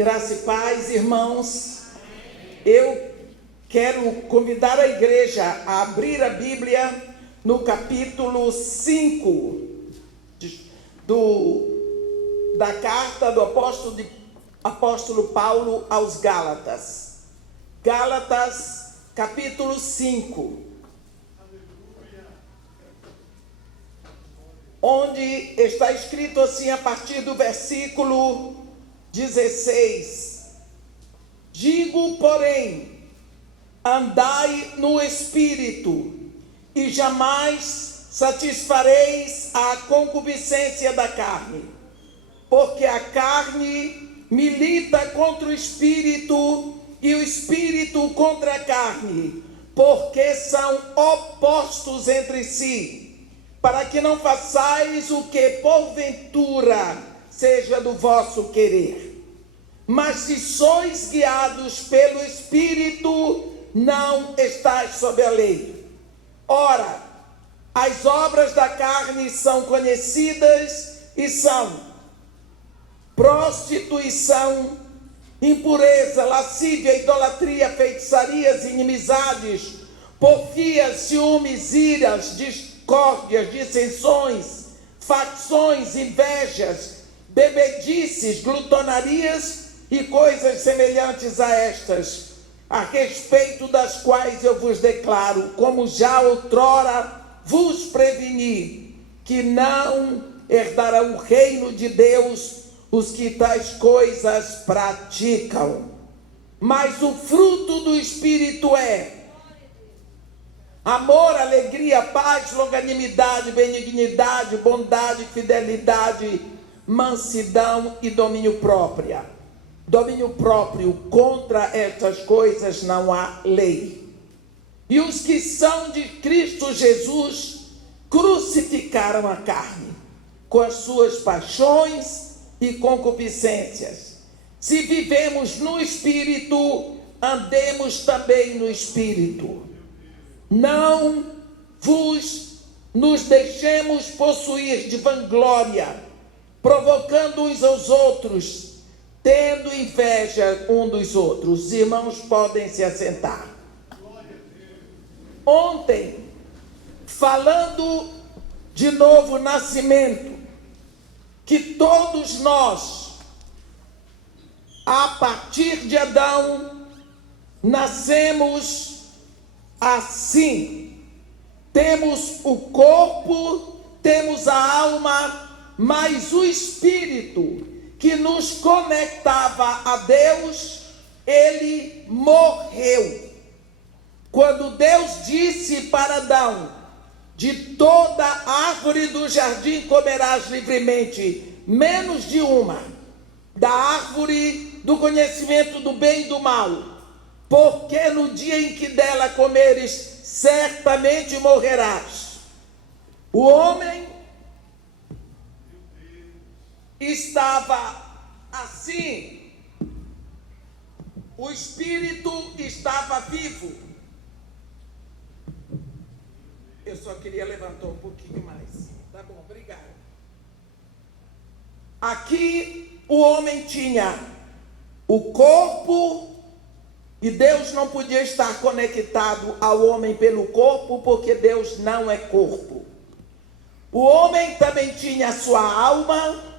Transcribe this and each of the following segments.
Graça e paz, irmãos. Eu quero convidar a igreja a abrir a Bíblia no capítulo 5 da carta do apóstolo Paulo aos Gálatas. Gálatas, capítulo 5. Onde está escrito assim a partir do versículo 16: Digo, porém, andai no Espírito, e jamais satisfareis a concupiscência da carne, porque a carne milita contra o Espírito, e o Espírito contra a carne, porque são opostos entre si, para que não façais o que porventura seja do vosso querer. Mas se sois guiados pelo Espírito, não estáis sob a lei. Ora, as obras da carne são conhecidas e são prostituição, impureza, lascívia, idolatria, feitiçarias, inimizades, porfias, ciúmes, iras, discórdias, dissensões, facções, invejas, bebedices, glutonarias e coisas semelhantes a estas, a respeito das quais eu vos declaro, como já outrora vos preveni, que não herdarão o reino de Deus os que tais coisas praticam. Mas o fruto do Espírito é amor, alegria, paz, longanimidade, benignidade, bondade, fidelidade, mansidão e domínio próprio. Contra estas coisas não há lei. E os que são de Cristo Jesus crucificaram a carne, com as suas paixões e concupiscências. Se vivemos no Espírito, andemos também no Espírito. Não nos deixemos possuir de vanglória, provocando uns aos outros, tendo inveja um dos outros. Os irmãos podem se assentar. Ontem, falando de novo nascimento, que todos nós, a partir de Adão, nascemos assim. Temos o corpo, temos a alma, mas o Espírito que nos conectava a Deus, ele morreu. Quando Deus disse para Adão: de toda árvore do jardim comerás livremente, menos de uma, da árvore do conhecimento do bem e do mal, porque no dia em que dela comeres, certamente morrerás. O homem estava assim, o Espírito estava vivo. Eu só queria levantar um pouquinho mais. Tá bom, obrigado. Aqui o homem tinha o corpo, e Deus não podia estar conectado ao homem pelo corpo, porque Deus não é corpo. O homem também tinha a sua alma,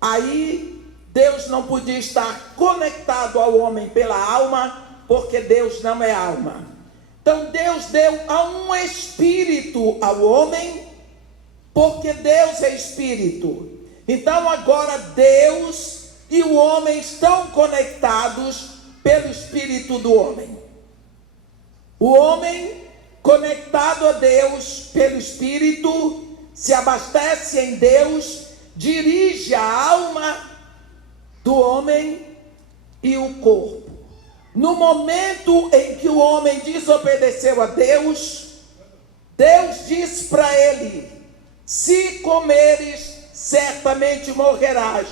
aí Deus não podia estar conectado ao homem pela alma, porque Deus não é alma. Então Deus deu a um espírito ao homem, porque Deus é espírito. Então agora Deus e o homem estão conectados pelo espírito do homem. O homem, conectado a Deus pelo espírito, se abastece em Deus, dirige a alma do homem e o corpo. No momento em que o homem desobedeceu a Deus, Deus disse para ele: se comeres, certamente morrerás.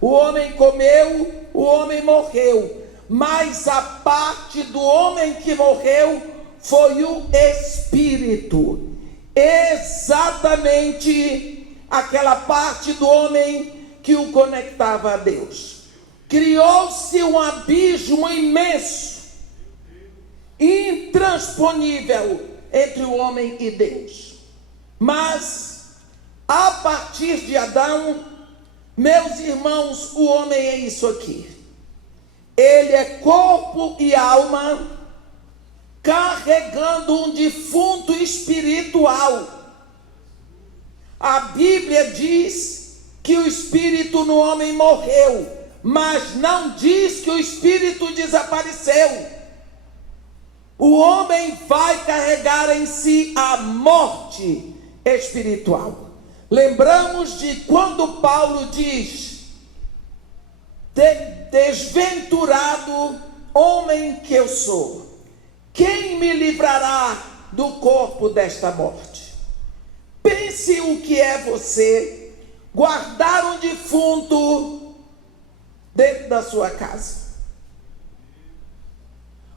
O homem comeu, o homem morreu. Mas a parte do homem que morreu foi o espírito. Exatamente aquela parte do homem que o conectava a Deus. criou-se um abismo imenso, intransponível entre o homem e Deus. Mas, a partir de Adão, meus irmãos, o homem é isso aqui. Ele é corpo e alma, carregando um defunto espiritual. A Bíblia diz que o espírito no homem morreu, mas não diz que o espírito desapareceu. O homem vai carregar em si a morte espiritual. Lembramos de quando Paulo diz: desventurado homem que eu sou, quem me livrará do corpo desta morte? Pense o que é você guardar um defunto dentro da sua casa.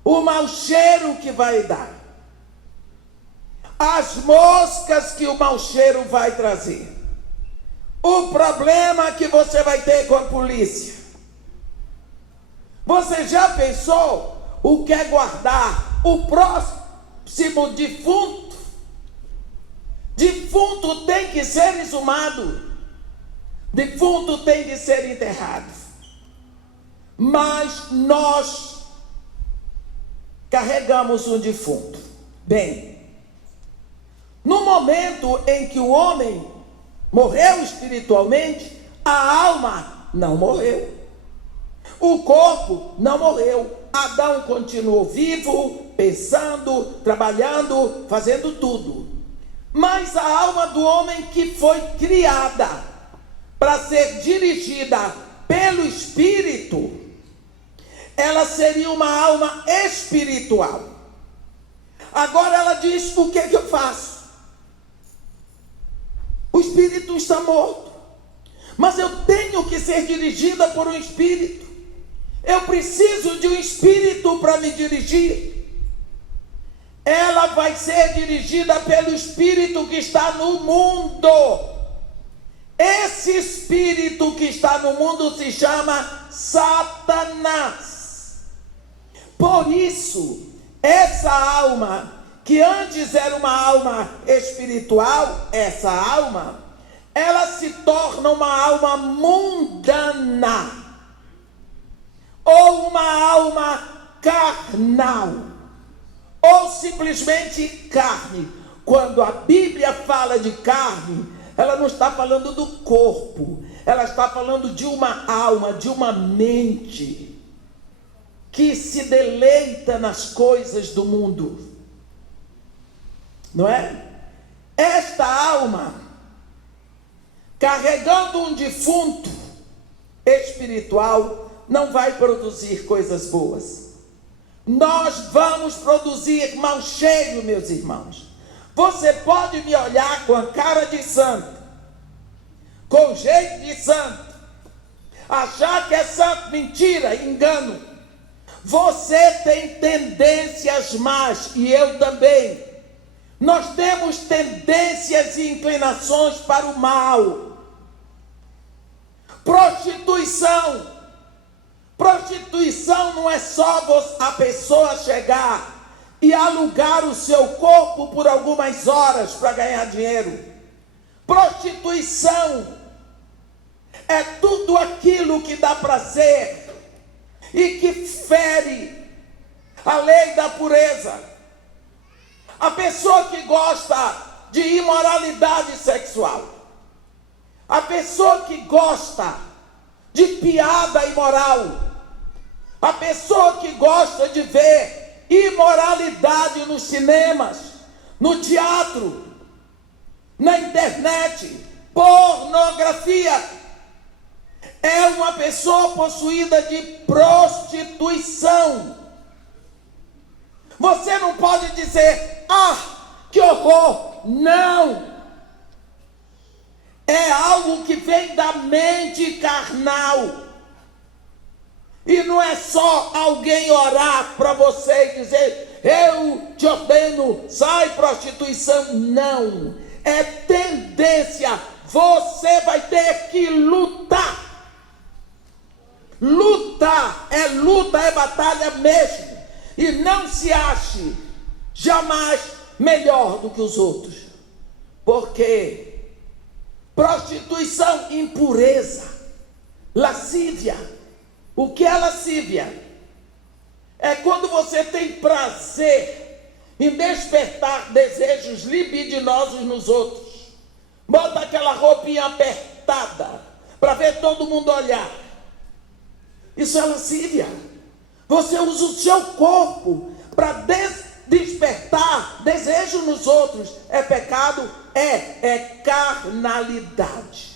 O mau cheiro que vai dar, as moscas que o mau cheiro vai trazer, o problema que você vai ter com a polícia. Você já pensou o que é guardar o próximo defunto? Defunto tem que ser exumado, defunto tem que ser enterrado. Mas nós carregamos um defunto. Bem, no momento em que o homem morreu espiritualmente, a alma não morreu, o corpo não morreu. Adão continuou vivo, pensando, trabalhando, fazendo tudo. Mas a alma do homem, que foi criada para ser dirigida pelo Espírito, ela seria uma alma espiritual. Agora ela diz: o que é que eu faço? O espírito está morto, mas eu tenho que ser dirigida por um espírito. Eu preciso de um espírito para me dirigir. Ela vai ser dirigida pelo espírito que está no mundo. Esse espírito que está no mundo se chama Satanás. Por isso, essa alma, que antes era uma alma espiritual, essa alma, ela se torna uma alma mundana, ou uma alma carnal, ou simplesmente carne. Quando a Bíblia fala de carne, ela não está falando do corpo, ela está falando de uma alma, de uma mente que se deleita nas coisas do mundo, não é? Esta alma, carregando um defunto espiritual, não vai produzir coisas boas. Nós vamos produzir mau cheiro, meus irmãos. Você pode me olhar com a cara de santo, com jeito de santo, achar que é santo. Mentira, engano. Você tem tendências más, e eu também. Nós temos tendências e inclinações para o mal. Prostituição. Prostituição não é só a pessoa chegar e alugar o seu corpo por algumas horas para ganhar dinheiro. Prostituição é tudo aquilo que dá prazer e que fere a lei da pureza. A pessoa que gosta de imoralidade sexual, a pessoa que gosta de piada imoral, a pessoa que gosta de ver imoralidade nos cinemas, no teatro, na internet, pornografia, é uma pessoa possuída de prostituição. Você não pode dizer: ah, que horror! Não! É algo que vem da mente carnal. E não é só alguém orar para você e dizer: eu te ordeno, sai prostituição. Não, é tendência. Você vai ter que lutar. Lutar é luta, é batalha mesmo. E não se ache jamais melhor do que os outros. Porque prostituição, impureza, lascívia. O que é lascívia? É quando você tem prazer em despertar desejos libidinosos nos outros. Bota aquela roupinha apertada para ver todo mundo olhar. Isso é lascívia. Você usa o seu corpo para despertar desejo nos outros. É pecado? É carnalidade.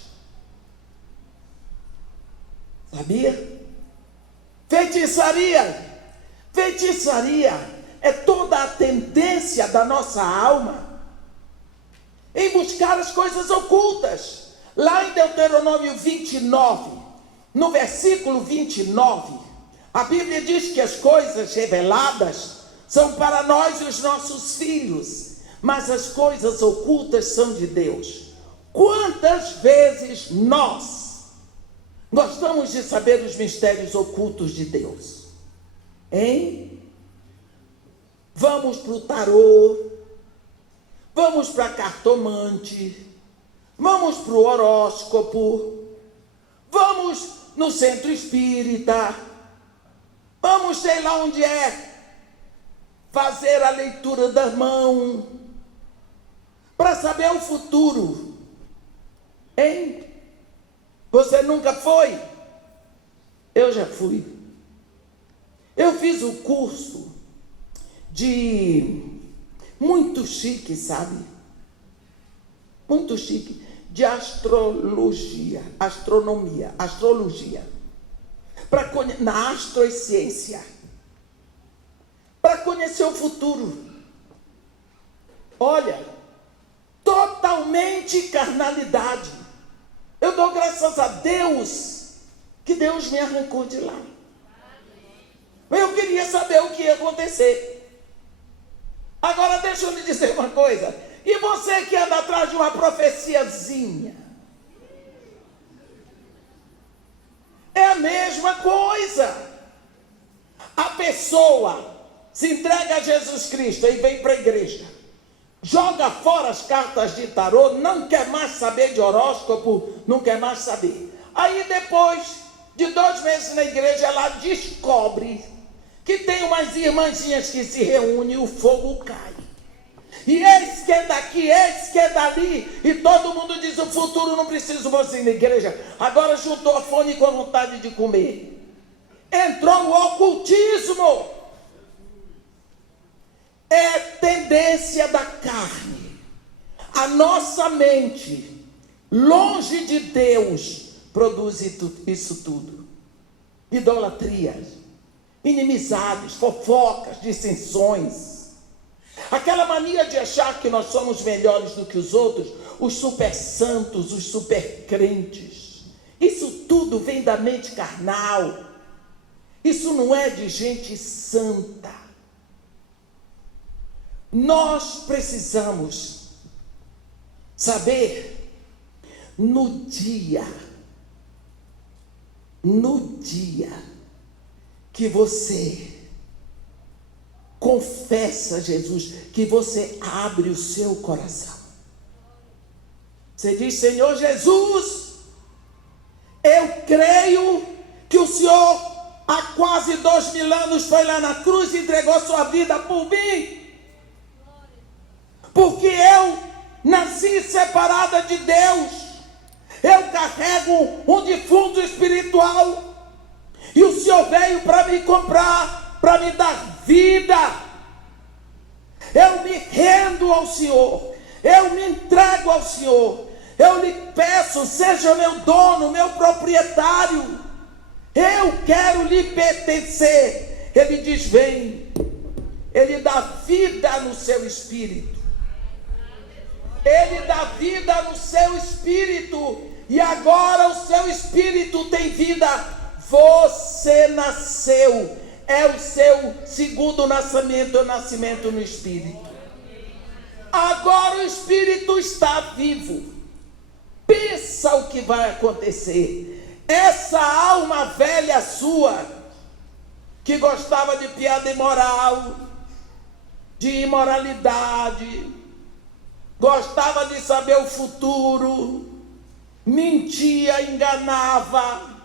Sabia? Feitiçaria. Feitiçaria é toda a tendência da nossa alma em buscar as coisas ocultas. Lá em Deuteronômio 29, no versículo 29, a Bíblia diz que as coisas reveladas são para nós e os nossos filhos, mas as coisas ocultas são de Deus. Quantas vezes nós gostamos de saber os mistérios ocultos de Deus? Hein? Vamos para o tarô, vamos para cartomante, vamos para o horóscopo, vamos no centro espírita, vamos sei lá onde é, fazer a leitura da mão, para saber o futuro. Hein? Você nunca foi? Eu já fui. Eu fiz o curso muito chique, sabe? Muito chique, de astrologia, na astrociência, para conhecer o futuro. Olha, totalmente carnalidade. Eu dou graças a Deus que Deus me arrancou de lá. Eu queria saber o que ia acontecer. Agora deixa eu lhe dizer uma coisa. E você que anda atrás de uma profeciazinha? É a mesma coisa. A pessoa se entrega a Jesus Cristo e vem para a igreja. Joga fora as cartas de tarô, não quer mais saber de horóscopo, não quer mais saber. Aí depois de 2 meses na igreja, ela descobre que tem umas irmãzinhas que se reúnem e o fogo cai. E eis que é daqui, eis que é dali, e todo mundo diz: o futuro não precisa você ir na igreja. Agora juntou a fome com a vontade de comer. Entrou o ocultismo. É tendência da carne. A nossa mente, longe de Deus, produz isso tudo. Idolatrias, inimizades, fofocas, dissensões. Aquela mania de achar que nós somos melhores do que os outros, os super santos, os super crentes. Isso tudo vem da mente carnal. Isso não é de gente santa. Nós precisamos saber no dia que você confessa Jesus, que você abre o seu coração. Você diz: Senhor Jesus, eu creio que o Senhor há quase 2000 anos foi lá na cruz e entregou sua vida por mim. Porque eu nasci separada de Deus. Eu carrego um defunto espiritual. E o Senhor veio para me comprar, para me dar vida. Eu me rendo ao Senhor. Eu me entrego ao Senhor. Eu lhe peço, seja meu dono, meu proprietário. Eu quero lhe pertencer. Ele diz: vem. Ele dá vida no seu espírito. Ele dá vida no seu espírito. E agora o seu espírito tem vida. Você nasceu. É o seu segundo nascimento, é o nascimento no espírito. Agora o espírito está vivo. Pensa o que vai acontecer. essa alma velha sua, que gostava de piada imoral, de imoralidade, gostava de saber o futuro, mentia, enganava,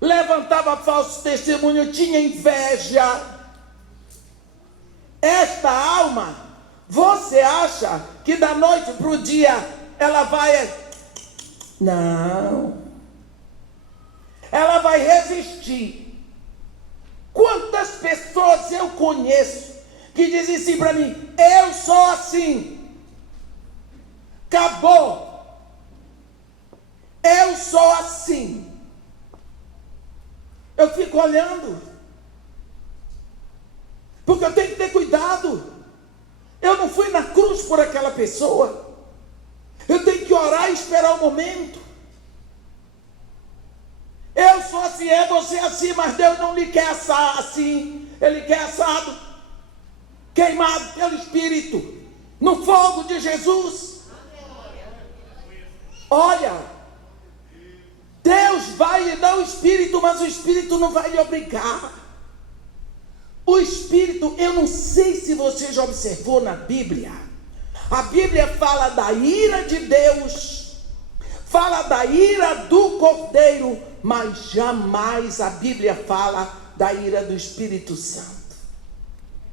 levantava falso testemunho, tinha inveja. Esta alma, você acha que da noite para o dia ela vai... Não. Ela vai resistir. Quantas pessoas eu conheço que dizem assim para mim: eu sou assim, acabou, eu sou assim. Eu fico olhando, porque eu tenho que ter cuidado. Eu não fui na cruz por aquela pessoa. Eu tenho que orar e esperar o momento. Eu sou assim, você é assim, mas Deus não lhe quer assim. Ele quer assado, queimado pelo Espírito, no fogo de Jesus. Olha, Deus vai lhe dar o Espírito, mas o Espírito não vai lhe obrigar. O Espírito, eu não sei se você já observou na Bíblia. A Bíblia fala da ira de Deus, fala da ira do Cordeiro, mas jamais a Bíblia fala da ira do Espírito Santo.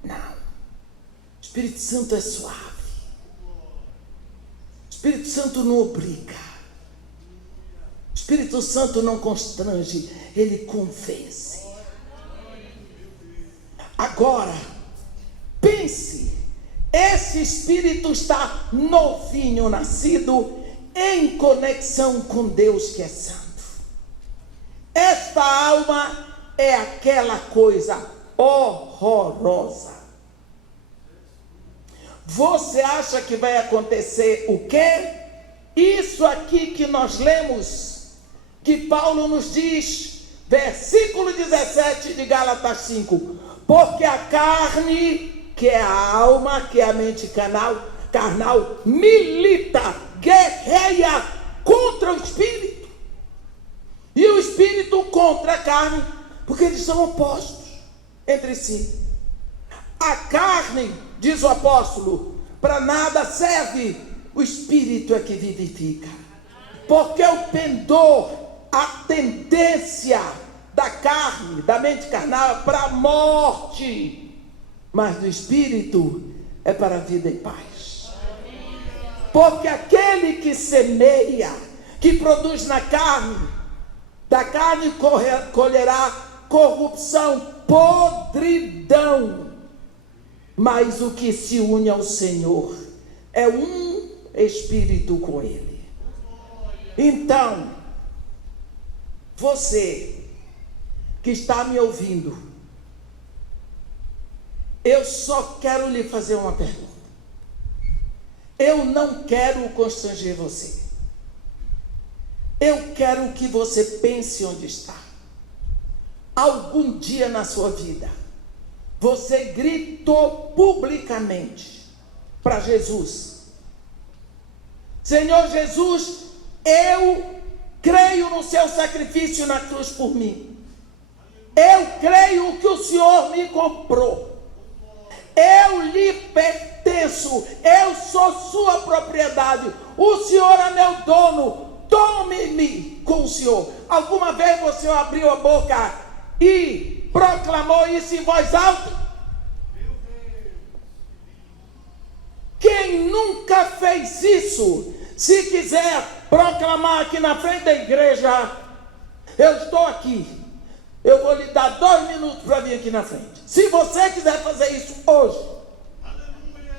Não. O Espírito Santo é suave. O Espírito Santo não obriga. O Espírito Santo não constrange, ele convence. Agora, pense, esse Espírito está novinho, nascido em conexão com Deus que é santo. Esta alma é aquela coisa horrorosa. Você acha que vai acontecer o quê? Isso aqui que nós lemos, que Paulo nos diz, versículo 17 de Gálatas 5. Porque a carne, que é a alma, que é a mente carnal, milita, guerreia contra o Espírito. E o Espírito contra a carne, porque eles são opostos entre si. A carne, diz o apóstolo, para nada serve, o Espírito é que vivifica. Porque o pendor, a tendência da carne, da mente carnal, é para a morte, mas do Espírito é para a vida e paz. Porque aquele que semeia, que produz na carne, da carne colherá corrupção, podridão. Mas o que se une ao Senhor é um Espírito com Ele. Então, você que está me ouvindo, eu só quero lhe fazer uma pergunta. Eu não quero constranger você. Eu quero que você pense onde está. Algum dia na sua vida, você gritou publicamente para Jesus: Senhor Jesus, eu creio no seu sacrifício na cruz por mim. Eu creio que o Senhor me comprou. Eu lhe pertenço. Eu sou sua propriedade. O Senhor é meu dono. Tome-me com o Senhor. Alguma vez você abriu a boca e proclamou isso em voz alta? Quem nunca fez isso, se quiser proclamar aqui na frente da igreja: eu estou aqui, eu vou lhe dar 2 minutos para vir aqui na frente. Se você quiser fazer isso hoje,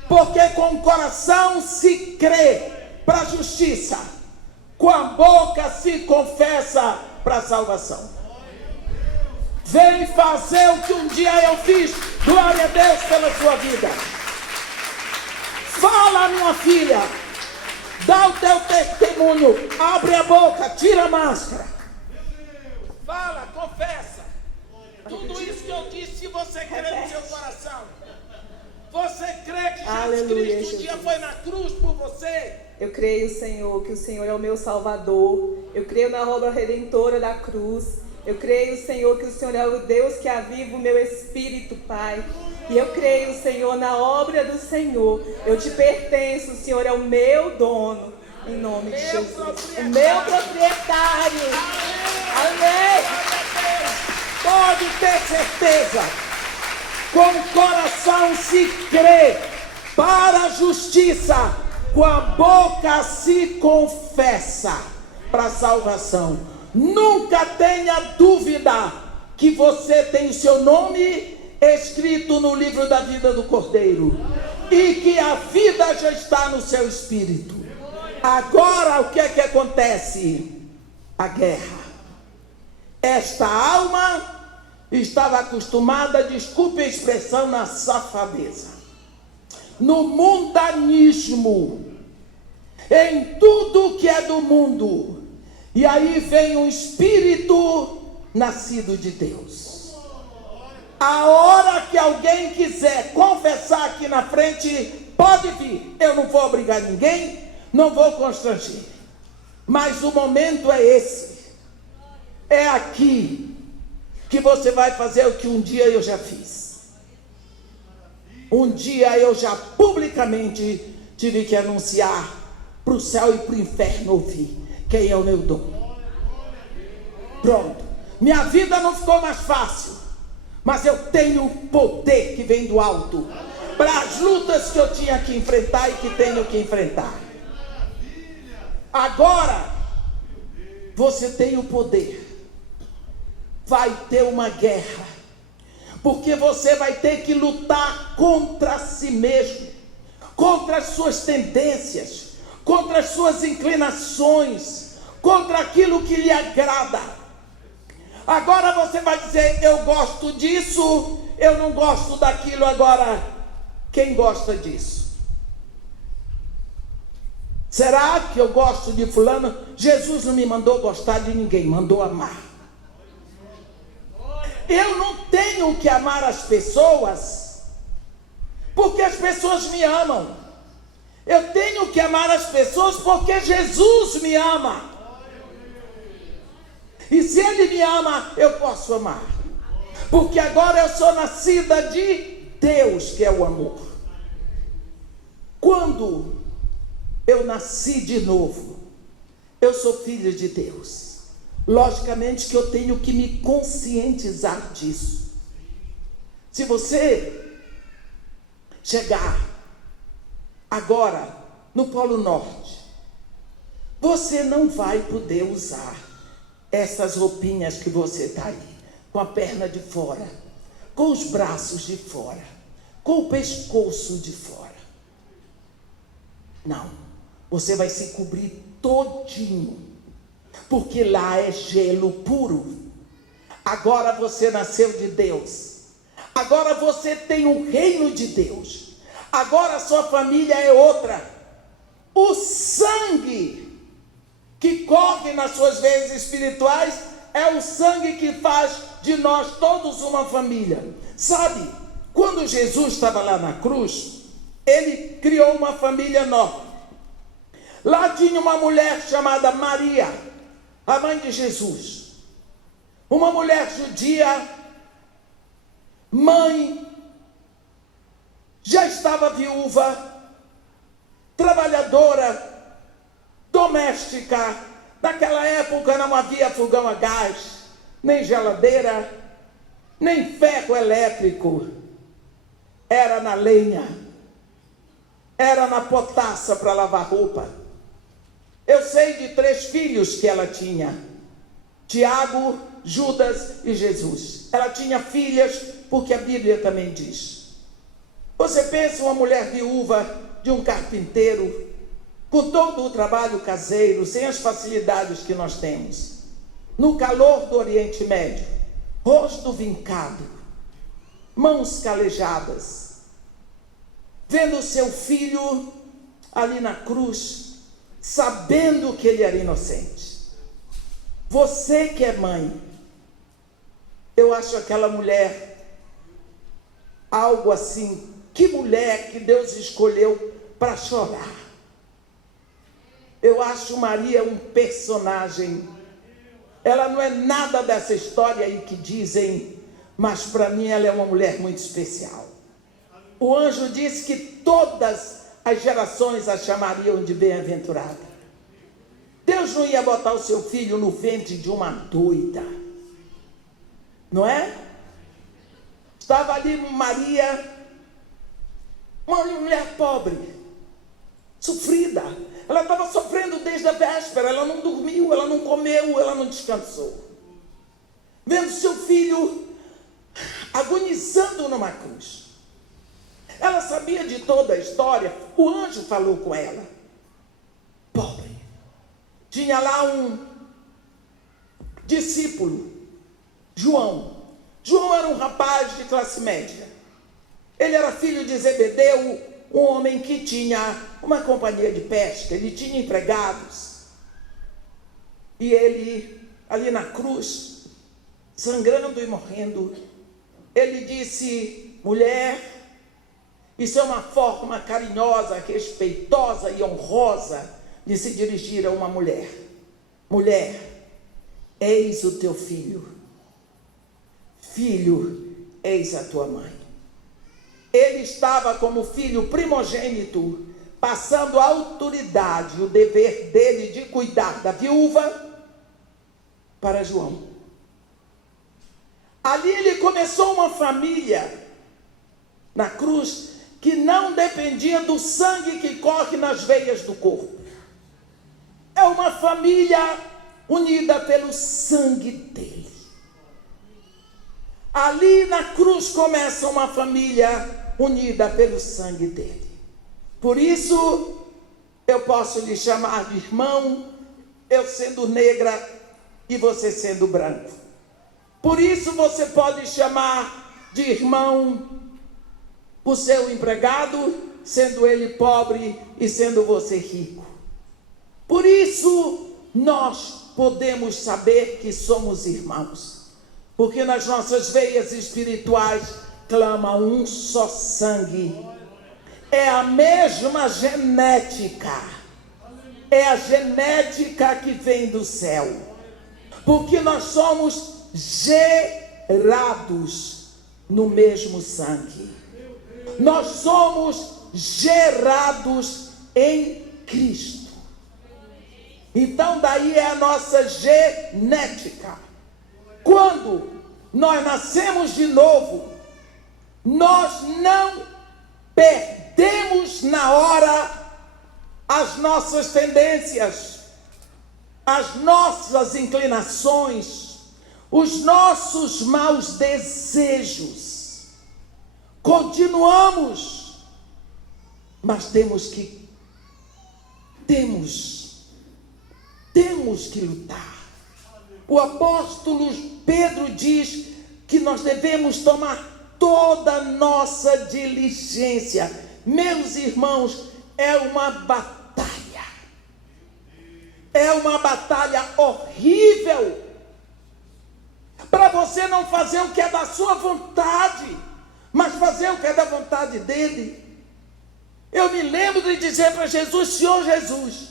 porque com o coração se crê para a justiça, com a boca se confessa para a salvação. Vem fazer o que um dia eu fiz. Glória a Deus pela sua vida. Fala, minha filha, dá o teu testemunho, abre a boca, tira a máscara, fala, confessa. Tudo isso que eu disse, se você crê no seu coração, você crê que Jesus Cristo um dia foi na cruz por você? Eu creio, Senhor, que o Senhor é o meu Salvador Eu creio na obra redentora da cruz. Eu creio, Senhor, que o Senhor é o Deus que aviva o meu espírito, Pai. E eu creio, Senhor, na obra do Senhor. Eu te pertenço, o Senhor é o meu dono. Em nome de Jesus. O meu proprietário. Amém. Pode ter certeza. Com o coração se crê para a justiça. Com a boca se confessa para a salvação. Nunca tenha dúvida que você tem o seu nome escrito no livro da vida do Cordeiro e que a vida já está no seu espírito. Agora o que é que acontece? A guerra. Esta alma estava acostumada, desculpe a expressão, na safadeza, no mundanismo, em tudo que é do mundo. E aí vem um espírito nascido de Deus. A hora que alguém quiser confessar aqui na frente, pode vir. Eu não vou obrigar ninguém, não vou constranger. Mas o momento é esse. É aqui que você vai fazer o que um dia eu já fiz. Um dia eu já publicamente tive que anunciar para o céu e para o inferno ouvir quem é o meu dono. Pronto. Minha vida não ficou mais fácil, mas eu tenho poder que vem do alto para as lutas que eu tinha que enfrentar e que tenho que enfrentar. Agora você tem o poder. Vai ter uma guerra, porque você vai ter que lutar contra si mesmo, contra as suas tendências, contra as suas inclinações, contra aquilo que lhe agrada. Agora você vai dizer: eu gosto disso, eu não gosto daquilo. Agora, quem gosta disso? Será que eu gosto de fulano? Jesus não me mandou gostar de ninguém, mandou amar. Eu não tenho que amar as pessoas, porque as pessoas me amam. Eu tenho que amar as pessoas porque Jesus me ama. E se Ele me ama, eu posso amar. Porque agora eu sou nascida de Deus, que é o amor. Quando eu nasci de novo, eu sou filho de Deus. Logicamente que eu tenho que me conscientizar disso. Se você chegar agora no Polo Norte, você não vai poder usar essas roupinhas que você está aí, com a perna de fora, com os braços de fora, com o pescoço de fora. Não, você vai se cobrir todinho, porque lá é gelo puro. Agora você nasceu de Deus. Agora você tem o reino de Deus. Agora a sua família é outra. O sangue que corre nas suas veias espirituais é o sangue que faz de nós todos uma família. Sabe, quando Jesus estava lá na cruz, Ele criou uma família nova. Lá tinha uma mulher chamada Maria, a mãe de Jesus, uma mulher judia, mãe, já estava viúva, trabalhadora, doméstica. Naquela época não havia fogão a gás, nem geladeira, nem ferro elétrico. Era na lenha, era na potassa para lavar roupa. Eu sei de 3 filhos que ela tinha: Tiago, Judas e Jesus. Ela tinha filhas, porque a Bíblia também diz. Você pensa uma mulher viúva de um carpinteiro, com todo o trabalho caseiro, sem as facilidades que nós temos, no calor do Oriente Médio, rosto vincado, mãos calejadas, vendo seu filho ali na cruz, sabendo que ele era inocente. Você que é mãe, eu acho aquela mulher algo assim. Que mulher que Deus escolheu para chorar. Eu acho Maria um personagem. Ela não é nada dessa história aí que dizem, mas para mim ela é uma mulher muito especial. O anjo disse que todas as gerações a chamariam de bem-aventurada. Deus não ia botar o seu filho no ventre de uma doida, não é? Estava ali Maria, uma mulher pobre, sofrida. Ela estava sofrendo desde a véspera, ela não dormiu, ela não comeu, ela não descansou. Vendo seu filho agonizando numa cruz. Ela sabia de toda a história, o anjo falou com ela. Pobre. Tinha lá um discípulo, João. João era um rapaz de classe média. Ele era filho de Zebedeu, um homem que tinha uma companhia de pesca, ele tinha empregados. E ele, ali na cruz, sangrando e morrendo, ele disse: mulher, isso é uma forma carinhosa, respeitosa e honrosa de se dirigir a uma mulher. Mulher, eis o teu filho. Filho, eis a tua mãe. Ele estava como filho primogênito, passando a autoridade, o dever dele de cuidar da viúva para João. Ali ele começou uma família na cruz que não dependia do sangue que corre nas veias do corpo. É uma família unida pelo sangue dele. Ali na cruz começa uma família unida pelo sangue dele. Por isso, eu posso lhe chamar de irmão, eu sendo negra e você sendo branco. Por isso você pode chamar de irmão o seu empregado, sendo ele pobre e sendo você rico. Por isso nós podemos saber que somos irmãos, porque nas nossas veias espirituais clama um só sangue. É a mesma genética. É a genética que vem do céu. Porque nós somos gerados no mesmo sangue. Nós somos gerados em Cristo. Então daí é a nossa genética. Quando nós nascemos de novo, nós não perdemos na hora as nossas tendências, as nossas inclinações, os nossos maus desejos. Continuamos, mas temos que lutar. O apóstolo Pedro diz que nós devemos tomar toda a nossa diligência. Meus irmãos, é uma batalha. É uma batalha horrível. Para você não fazer o que é da sua vontade, mas fazer o que é da vontade dele. Eu me lembro de dizer para Jesus: Senhor Jesus,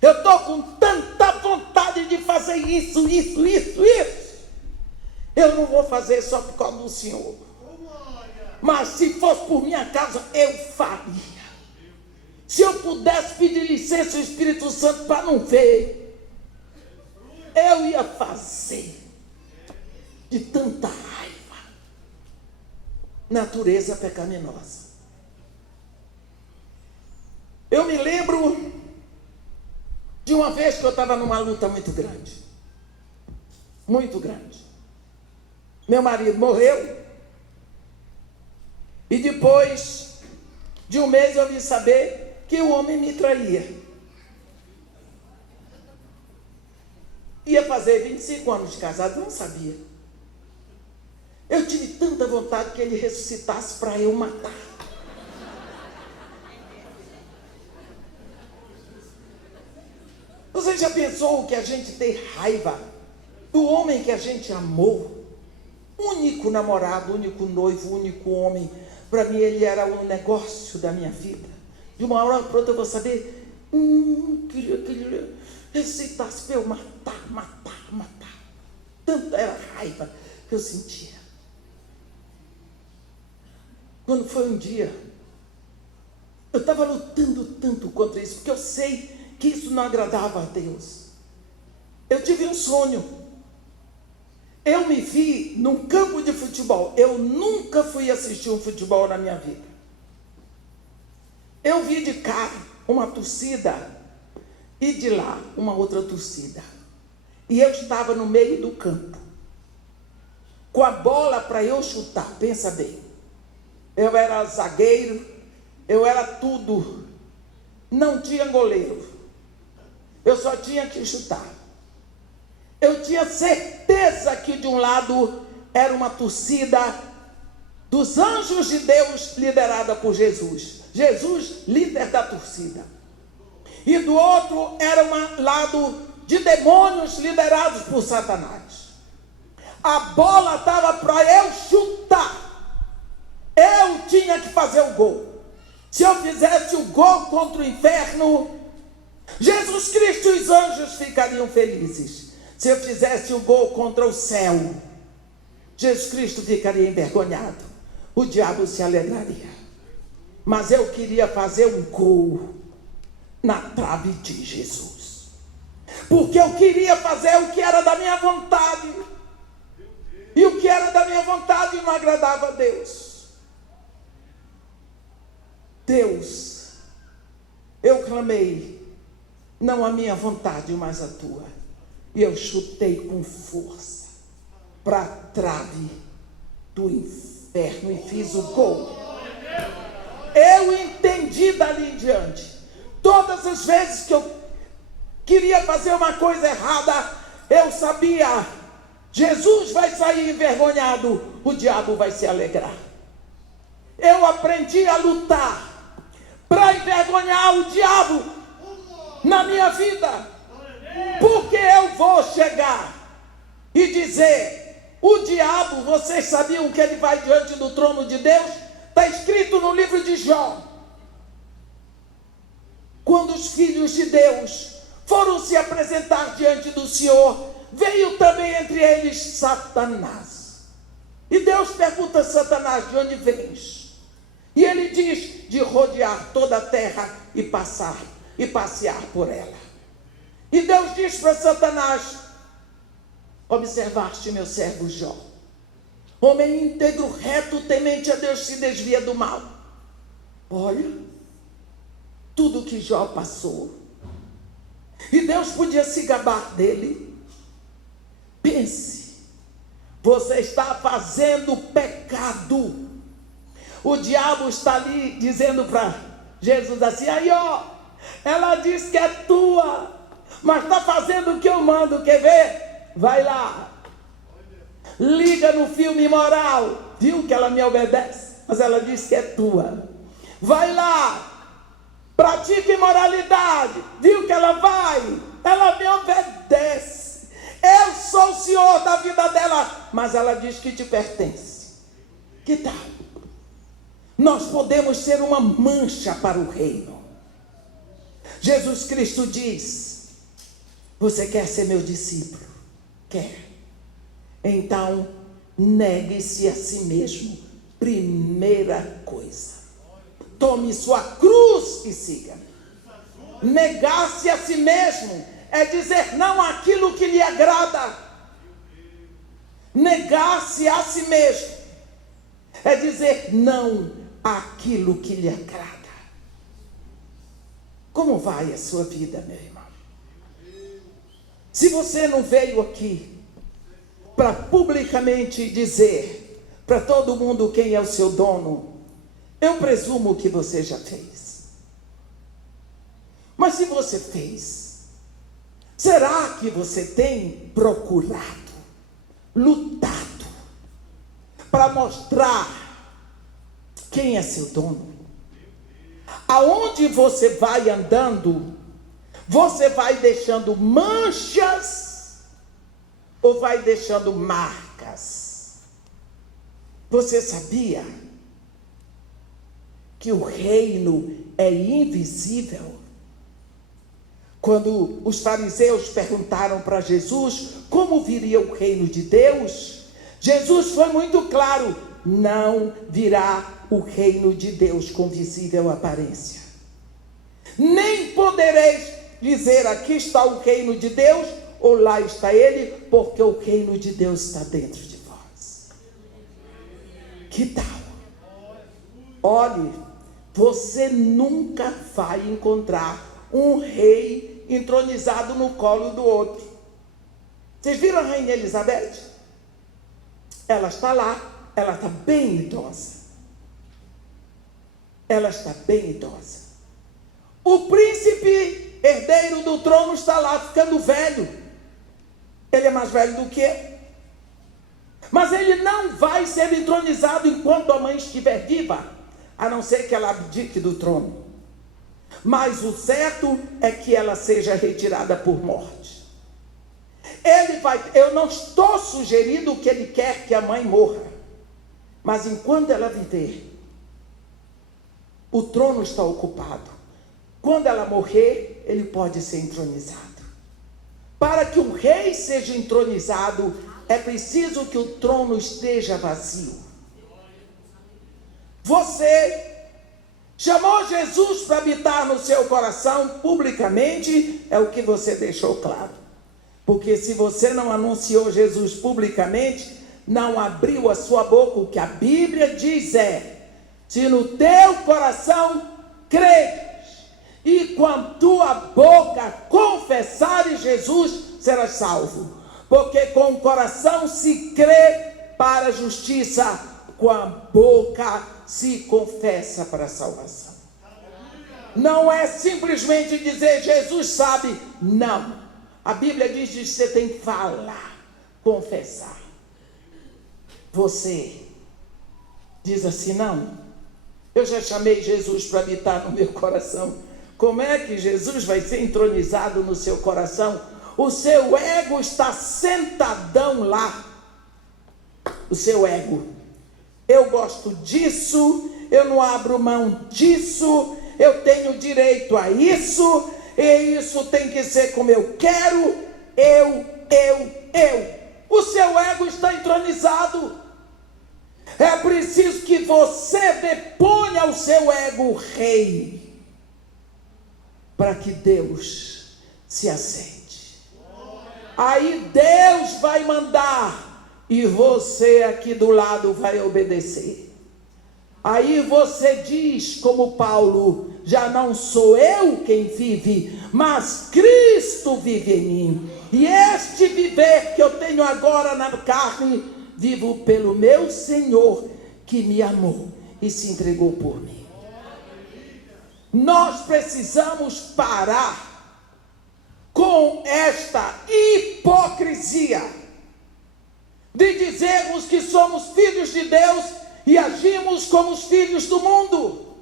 eu estou com tanta vontade de fazer isso. Eu não vou fazer só por causa do Senhor. Mas se fosse por minha causa, eu faria. Se eu pudesse pedir licença ao Espírito Santo para não ver, eu ia fazer. De tanta raiva. Natureza pecaminosa. Eu me lembro de uma vez que eu estava numa luta muito grande. Muito grande. Meu marido morreu. E depois de um mês eu vim saber que o homem me traía. Ia fazer 25 anos de casado, não sabia. Eu tive tanta vontade que ele ressuscitasse para eu matar. Você já pensou que a gente tem raiva do homem que a gente amou? Único namorado, único noivo, único homem. Para mim ele era um negócio da minha vida. De uma hora para outra eu vou saber Queria que ele recitasse para eu matar. Tanta era a raiva que eu sentia. Quando foi um dia, eu estava lutando tanto contra isso, porque eu sei que isso não agradava a Deus. Eu tive um sonho. Eu me vi num campo de futebol. Eu nunca fui assistir um futebol na minha vida. Eu vi de cá uma torcida e de lá uma outra torcida. E eu estava no meio do campo, com a bola para eu chutar. Pensa bem, eu era zagueiro, eu era tudo, não tinha goleiro, eu só tinha que chutar. Eu tinha certeza que de um lado era uma torcida dos anjos de Deus liderada por Jesus, líder da torcida, e do outro era um lado de demônios liderados por Satanás. A bola estava para eu chutar. Eu tinha que fazer o gol. Se eu fizesse o gol contra o inferno, Jesus Cristo e os anjos ficariam felizes. Se eu fizesse o gol contra o céu, Jesus Cristo ficaria envergonhado. O diabo se alegraria. Mas eu queria fazer um gol na trave de Jesus. Porque eu queria fazer o que era da minha vontade. E o que era da minha vontade não agradava a Deus. Deus, eu clamei, não a minha vontade, mas a tua. E eu chutei com força para a trave do inferno e fiz o gol. Eu entendi dali em diante. Todas as vezes que eu queria fazer uma coisa errada, eu sabia, Jesus vai sair envergonhado, o diabo vai se alegrar. Eu aprendi a lutar para envergonhar o diabo na minha vida, porque eu vou chegar e dizer: o diabo, vocês sabiam que ele vai diante do trono de Deus? Está escrito no livro de Jó. Quando os filhos de Deus foram se apresentar diante do Senhor, veio também entre eles Satanás. E Deus pergunta a Satanás: de onde vens? E ele diz: de rodear toda a terra e passear por ela. E Deus diz para Satanás: observaste meu servo Jó, homem íntegro, reto, temente a Deus, se desvia do mal. Olha tudo que Jó passou. E Deus podia se gabar dele. Pense, você está fazendo pecado. O diabo está ali dizendo para Jesus assim: aí ó, ela diz que é tua, mas está fazendo o que eu mando, quer ver? Vai lá, liga no filme imoral, viu que ela me obedece, mas ela diz que é tua. Vai lá, pratica imoralidade, viu que ela me obedece. Eu sou o Senhor da vida dela, mas ela diz que te pertence. Que tal? Nós podemos ser uma mancha para o reino. Jesus Cristo diz: você quer ser meu discípulo? Quer? Então, negue-se a si mesmo. Primeira coisa. Tome sua cruz e siga. Negar-se a si mesmo é dizer não àquilo que lhe agrada. Negar-se a si mesmo é dizer não àquilo que lhe agrada. Como vai a sua vida, meu irmão? Se você não veio aqui para publicamente dizer para todo mundo quem é o seu dono, eu presumo que você já fez. Mas se você fez, será que você tem procurado, lutado, para mostrar quem é seu dono? Aonde você vai andando, você vai deixando manchas ou vai deixando marcas? Você sabia que o reino é invisível? Quando os fariseus perguntaram para Jesus como viria o reino de Deus, Jesus foi muito claro: não virá o reino de Deus com visível aparência. Nem podereis dizer aqui está o reino de Deus ou lá está ele, porque o reino de Deus está dentro de vós. Que tal? Olhe, você nunca vai encontrar um rei entronizado no colo do outro. Vocês viram a rainha Elizabeth? Ela está lá, ela está bem idosa. Ela está bem idosa. O príncipe herdeiro do trono está lá ficando velho. Ele é mais velho do que eu. Mas ele não vai ser entronizado enquanto a mãe estiver viva, a não ser que ela abdique do trono. Mas o certo é que ela seja retirada por morte. Eu não estou sugerindo que ele quer que a mãe morra, mas enquanto ela viver, o trono está ocupado. Quando ela morrer, ele pode ser entronizado. Para que o rei seja entronizado, é preciso que o trono esteja vazio. Você chamou Jesus para habitar no seu coração publicamente, é o que você deixou claro. Porque se você não anunciou Jesus publicamente, não abriu a sua boca, o que a Bíblia diz é: se no teu coração creres e com a tua boca confessares Jesus, serás salvo. Porque com o coração se crê para a justiça, com a boca se confessa para a salvação. Não é simplesmente dizer Jesus sabe, não. A Bíblia diz que você tem que falar, confessar. Você diz assim: não, eu já chamei Jesus para habitar no meu coração. Como é que Jesus vai ser entronizado no seu coração? O seu ego está sentadão lá. O seu ego. Eu gosto disso, eu não abro mão disso, eu tenho direito a isso, e isso tem que ser como eu quero, eu. O seu ego está entronizado. É preciso que você deponha o seu ego rei, para que Deus se aceite. Aí Deus vai mandar e você aqui do lado vai obedecer. Aí você diz como Paulo: já não sou eu quem vive, mas Cristo vive em mim. E este viver que eu tenho agora na carne, vivo pelo meu Senhor que me amou e se entregou por mim. Nós precisamos parar com esta hipocrisia de dizermos que somos filhos de Deus e agimos como os filhos do mundo.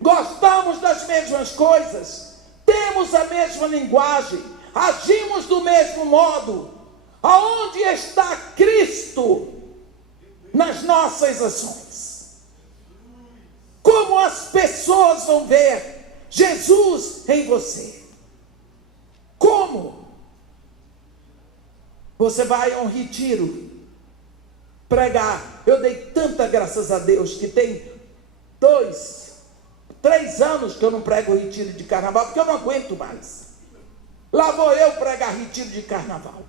Gostamos das mesmas coisas, temos a mesma linguagem, agimos do mesmo modo. Aonde está Cristo nas nossas ações? Como as pessoas vão ver Jesus em você? Como? Você vai a um retiro pregar. Eu dei tanta graças a Deus que tem 2, 3 anos que eu não prego retiro de carnaval, porque eu não aguento mais. Lá vou eu pregar retiro de carnaval.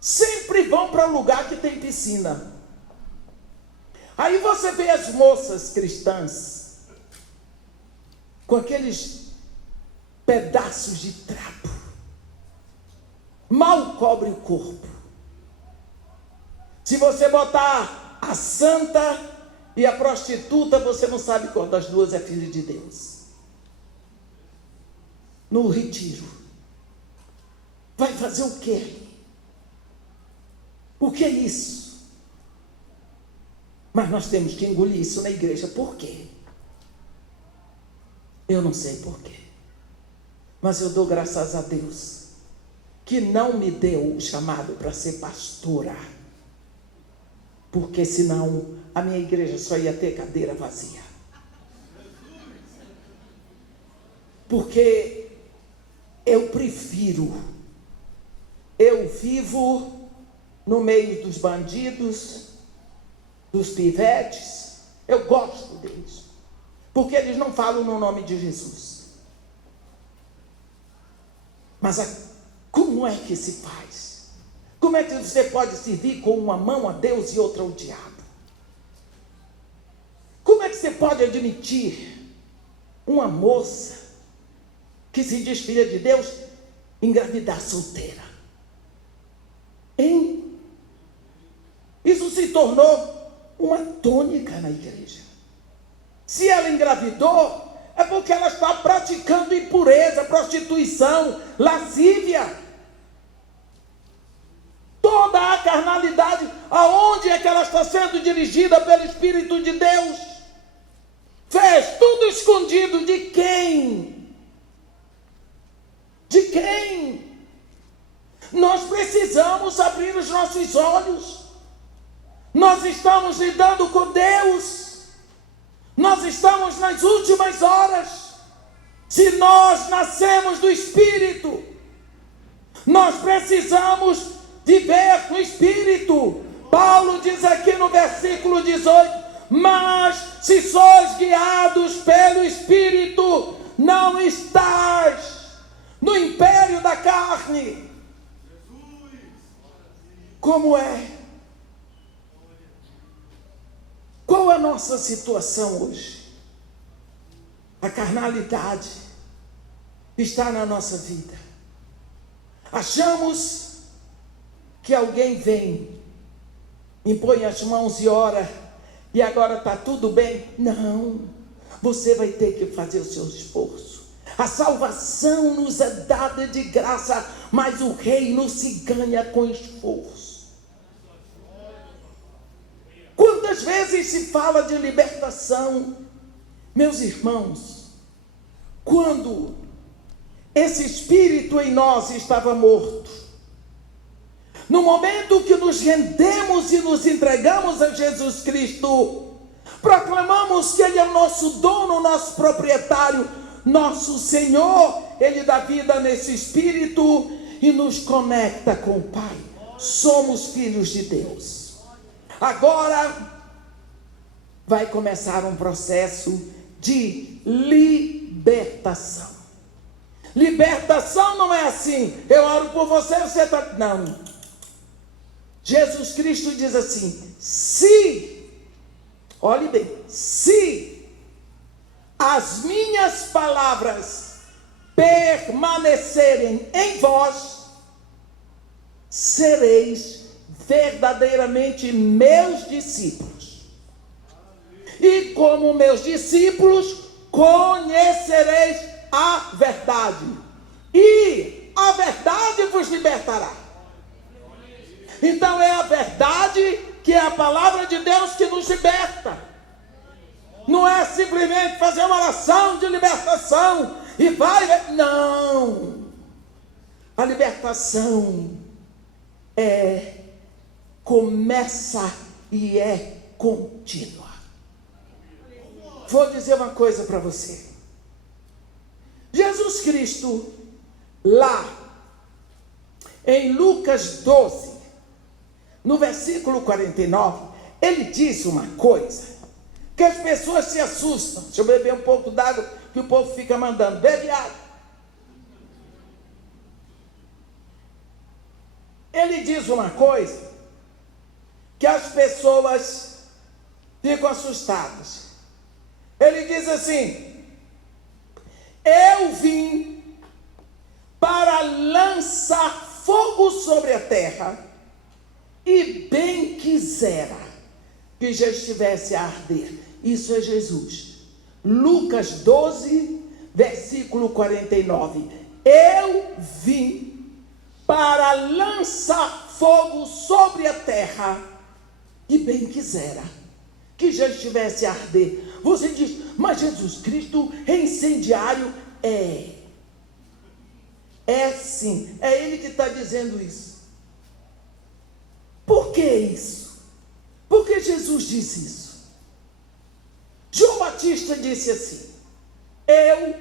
Sempre vão para um lugar que tem piscina. Aí você vê as moças cristãs com aqueles pedaços de trapo, mal cobre o corpo. Se você botar a santa e a prostituta, você não sabe qual das duas é filha de Deus. No retiro, vai fazer o quê? O que é isso? Mas nós temos que engolir isso na igreja. Por quê? Eu não sei por quê. Mas eu dou graças a Deus que não me deu o chamado para ser pastora. Porque senão a minha igreja só ia ter cadeira vazia. Porque eu vivo no meio dos bandidos, dos pivetes, eu gosto deles, porque eles não falam no nome de Jesus. Mas como é que se faz? Como é que você pode servir com uma mão a Deus e outra ao diabo? Como é que você pode admitir uma moça que se diz filha de Deus engravidar solteira? Hein? Isso se tornou uma tônica na igreja. Se ela engravidou, é porque ela está praticando impureza, prostituição, lascívia. Toda a carnalidade, aonde é que ela está sendo dirigida pelo Espírito de Deus? Fez tudo escondido de quem? De quem? Nós precisamos abrir os nossos olhos. Nós estamos lidando com Deus. Nós estamos nas últimas horas. Se nós nascemos do Espírito, nós precisamos viver no Espírito. Paulo diz aqui no versículo 18: mas se sois guiados pelo Espírito, não estais no império da carne. Como é? Qual a nossa situação hoje? A carnalidade está na nossa vida. Achamos que alguém vem, impõe as mãos e ora, e agora está tudo bem? Não, você vai ter que fazer o seu esforço. A salvação nos é dada de graça, mas o reino se ganha com esforço. Quantas vezes se fala de libertação? Meus irmãos, quando esse espírito em nós estava morto, no momento que nos rendemos e nos entregamos a Jesus Cristo, proclamamos que Ele é o nosso dono, nosso proprietário, nosso Senhor. Ele dá vida nesse espírito e nos conecta com o Pai. Somos filhos de Deus. Agora vai começar um processo de libertação. Libertação não é assim: eu oro por você, você está... Não. Jesus Cristo diz assim: se, olhe bem, se as minhas palavras permanecerem em vós, sereis verdadeiramente meus discípulos. E como meus discípulos, conhecereis a verdade, e a verdade vos libertará. Então é a verdade, que é a palavra de Deus, que nos liberta. Não é simplesmente fazer uma oração de libertação e vai, não. A libertação começa e é contínua. Vou dizer uma coisa para você. Jesus Cristo, lá em Lucas 12, no versículo 49, ele diz uma coisa que as pessoas se assustam. Deixa eu beber um pouco d'água, que o povo fica mandando. Bebe água. Ele diz uma coisa que as pessoas ficam assustadas. Ele diz assim: eu vim para lançar fogo sobre a terra, e bem quisera que já estivesse a arder. Isso é Jesus. Lucas 12, versículo 49. Eu vim para lançar fogo sobre a terra, e bem quisera que já estivesse a arder. Você diz: mas Jesus Cristo é incendiário? É sim, é Ele que está dizendo isso. Por que isso? Por que Jesus disse isso? João Batista disse assim: eu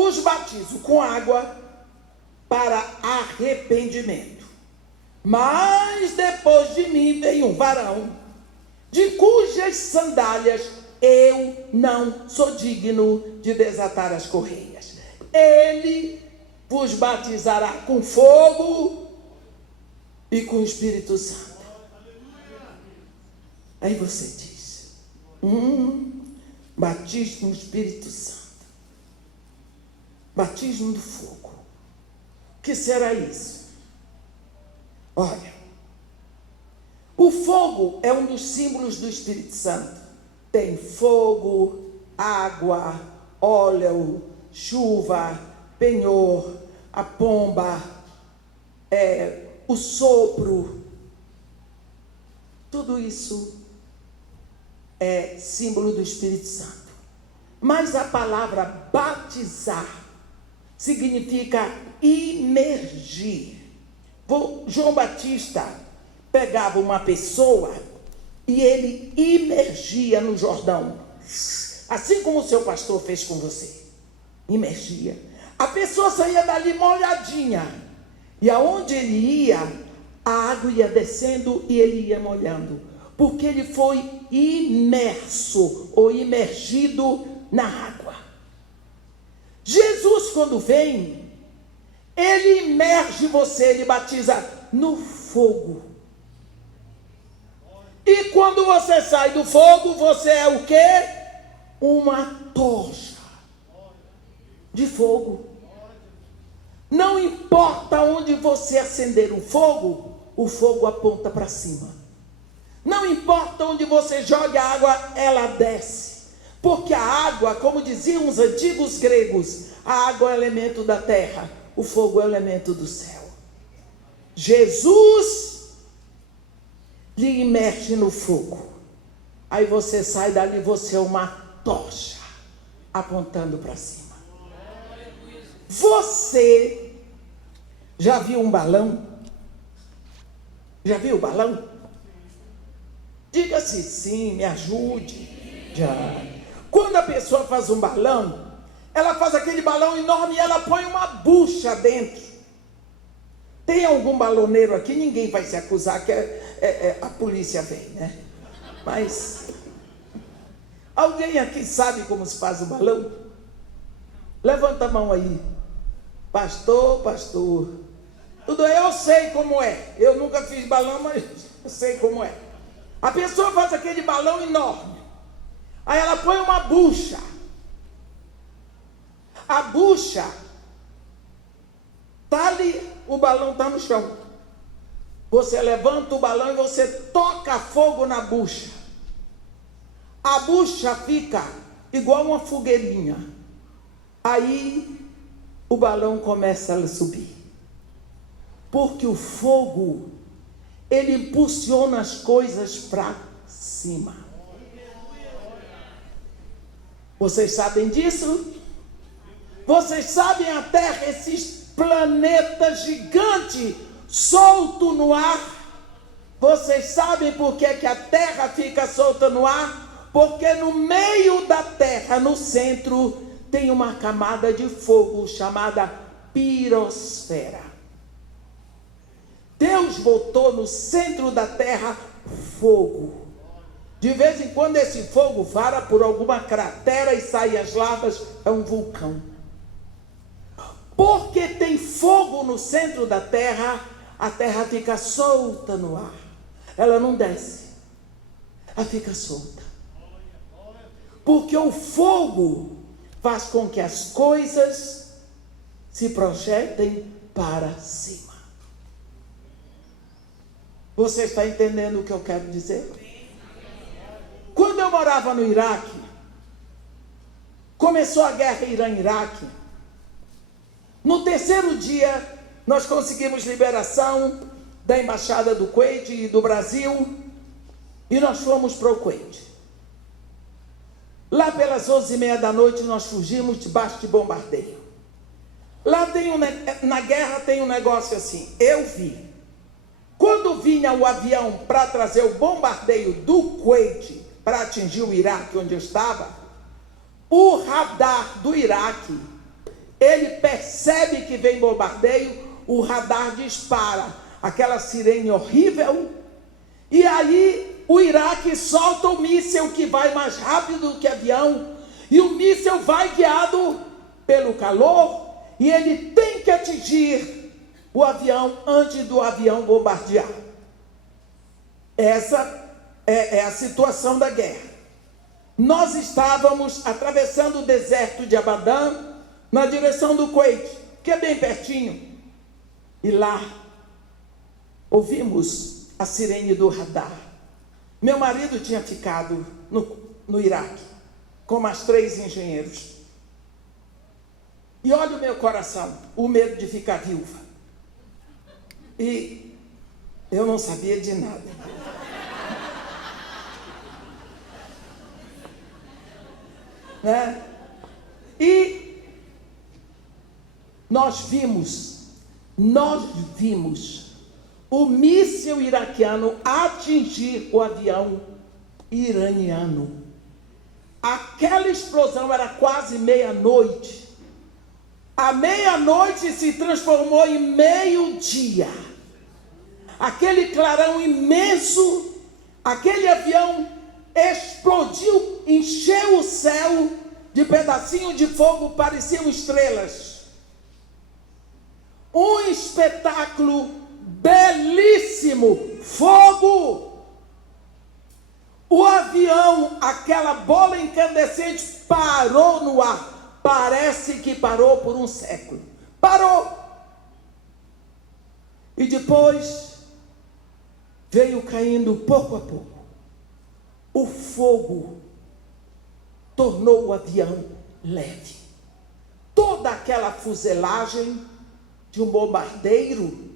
vos batizo com água para arrependimento. Mas depois de mim vem um varão, de cujas sandálias eu não sou digno de desatar as correias. Ele vos batizará com fogo e com o Espírito Santo. Aí você diz, batismo no Espírito Santo, batismo do fogo. O que será isso? Olha, o fogo é um dos símbolos do Espírito Santo. Tem fogo, água, óleo, chuva, penhor, a pomba, o sopro. Tudo isso é símbolo do Espírito Santo. Mas a palavra batizar significa imergir. João Batista pegava uma pessoa e ele imergia no Jordão, assim como o seu pastor fez com você. Imergia. A pessoa saía dali molhadinha, e aonde ele ia, a água ia descendo e ele ia molhando, porque ele foi imerso ou imergido na água. Jesus, quando vem, ele imerge você, ele batiza no fogo. E quando você sai do fogo, você é o quê? Uma tocha de fogo. Não importa onde você acender o fogo aponta para cima. Não importa onde você joga a água, ela desce. Porque a água, como diziam os antigos gregos, a água é elemento da terra, o fogo é elemento do céu. Jesus lhe imerge no fogo. Aí você sai dali, você é uma tocha apontando para cima. Você já viu um balão? Já viu o balão? Diga-se sim, me ajude. Já. Quando a pessoa faz um balão, ela faz aquele balão enorme e ela põe uma bucha dentro. Tem algum baloneiro aqui? Ninguém vai se acusar que a polícia vem, né? Mas alguém aqui sabe como se faz o balão? Levanta a mão aí. Pastor. Tudo eu sei como é. Eu nunca fiz balão, mas eu sei como é. A pessoa faz aquele balão enorme. Aí ela põe uma bucha. A bucha está ali, o balão está no chão. Você levanta o balão e você toca fogo na bucha. A bucha fica igual uma fogueirinha. Aí o balão começa a subir. Porque o fogo, ele impulsiona as coisas para cima. Vocês sabem disso? Vocês sabem a Terra, esses planetas gigantes solto no ar? Vocês sabem por que a Terra fica solta no ar? Porque no meio da Terra, no centro, tem uma camada de fogo chamada pirosfera. Deus botou no centro da Terra fogo. De vez em quando esse fogo vara por alguma cratera e sai as lavas, é um vulcão. Porque tem fogo no centro da Terra, a Terra fica solta no ar. Ela não desce, ela fica solta. Porque o fogo faz com que as coisas se projetem para cima. Você está entendendo o que eu quero dizer? Quando eu morava no Iraque, começou a guerra Irã-Iraque. No terceiro dia, nós conseguimos liberação da embaixada do Kuwait e do Brasil, e nós fomos para o Kuwait. Lá pelas 11h30 da noite, nós fugimos debaixo de bombardeio. Lá na guerra tem um negócio assim, eu vi. Quando vinha o avião para trazer o bombardeio do Kuwait para atingir o Iraque, onde eu estava, o radar do Iraque ele percebe que vem bombardeio, o radar dispara aquela sirene horrível, e aí o Iraque solta o míssil que vai mais rápido que avião, e o míssil vai guiado pelo calor, e ele tem que atingir o avião antes do avião bombardear. Essa é a situação da guerra. Nós estávamos atravessando o deserto de Abadã, na direção do Kuwait, que é bem pertinho. E lá, ouvimos a sirene do radar. Meu marido tinha ficado no Iraque, com mais 3 engenheiros. E olha o meu coração, o medo de ficar viúva. E eu não sabia de nada. Né? E nós vimos o míssil iraquiano atingir o avião iraniano. Aquela explosão era quase meia-noite. A meia-noite se transformou em meio-dia. Aquele clarão imenso, aquele avião explodiu, encheu o céu de pedacinhos de fogo, pareciam estrelas. Um espetáculo belíssimo, fogo. O avião, aquela bola incandescente, parou no ar. Parece que parou por um século. Parou. E depois veio caindo pouco a pouco. O fogo tornou o avião leve. Toda aquela fuselagem de um bombardeiro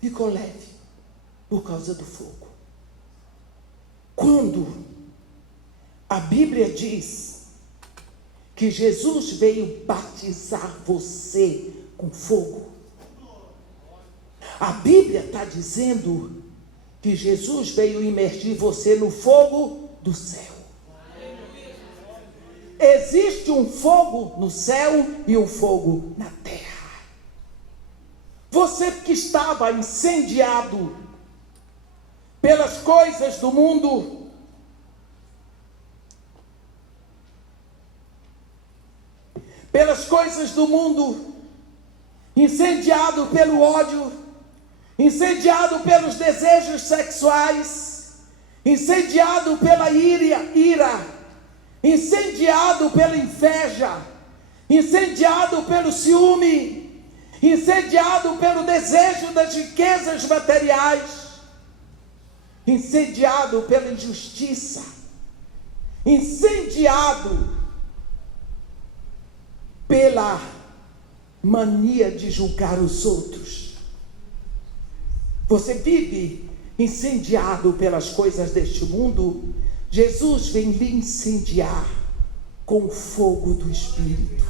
ficou leve por causa do fogo. Quando a Bíblia diz que Jesus veio batizar você com fogo, a Bíblia está dizendo que Jesus veio imergir você no fogo do céu. Existe um fogo no céu e um fogo na terra. Você que estava incendiado pelas coisas do mundo, incendiado pelo ódio, incendiado pelos desejos sexuais, incendiado pela ira, incendiado pela inveja, incendiado pelo ciúme, incendiado pelo desejo das riquezas materiais, incendiado pela injustiça, incendiado pela mania de julgar os outros. Você vive incendiado pelas coisas deste mundo. Jesus vem lhe incendiar com o fogo do Espírito.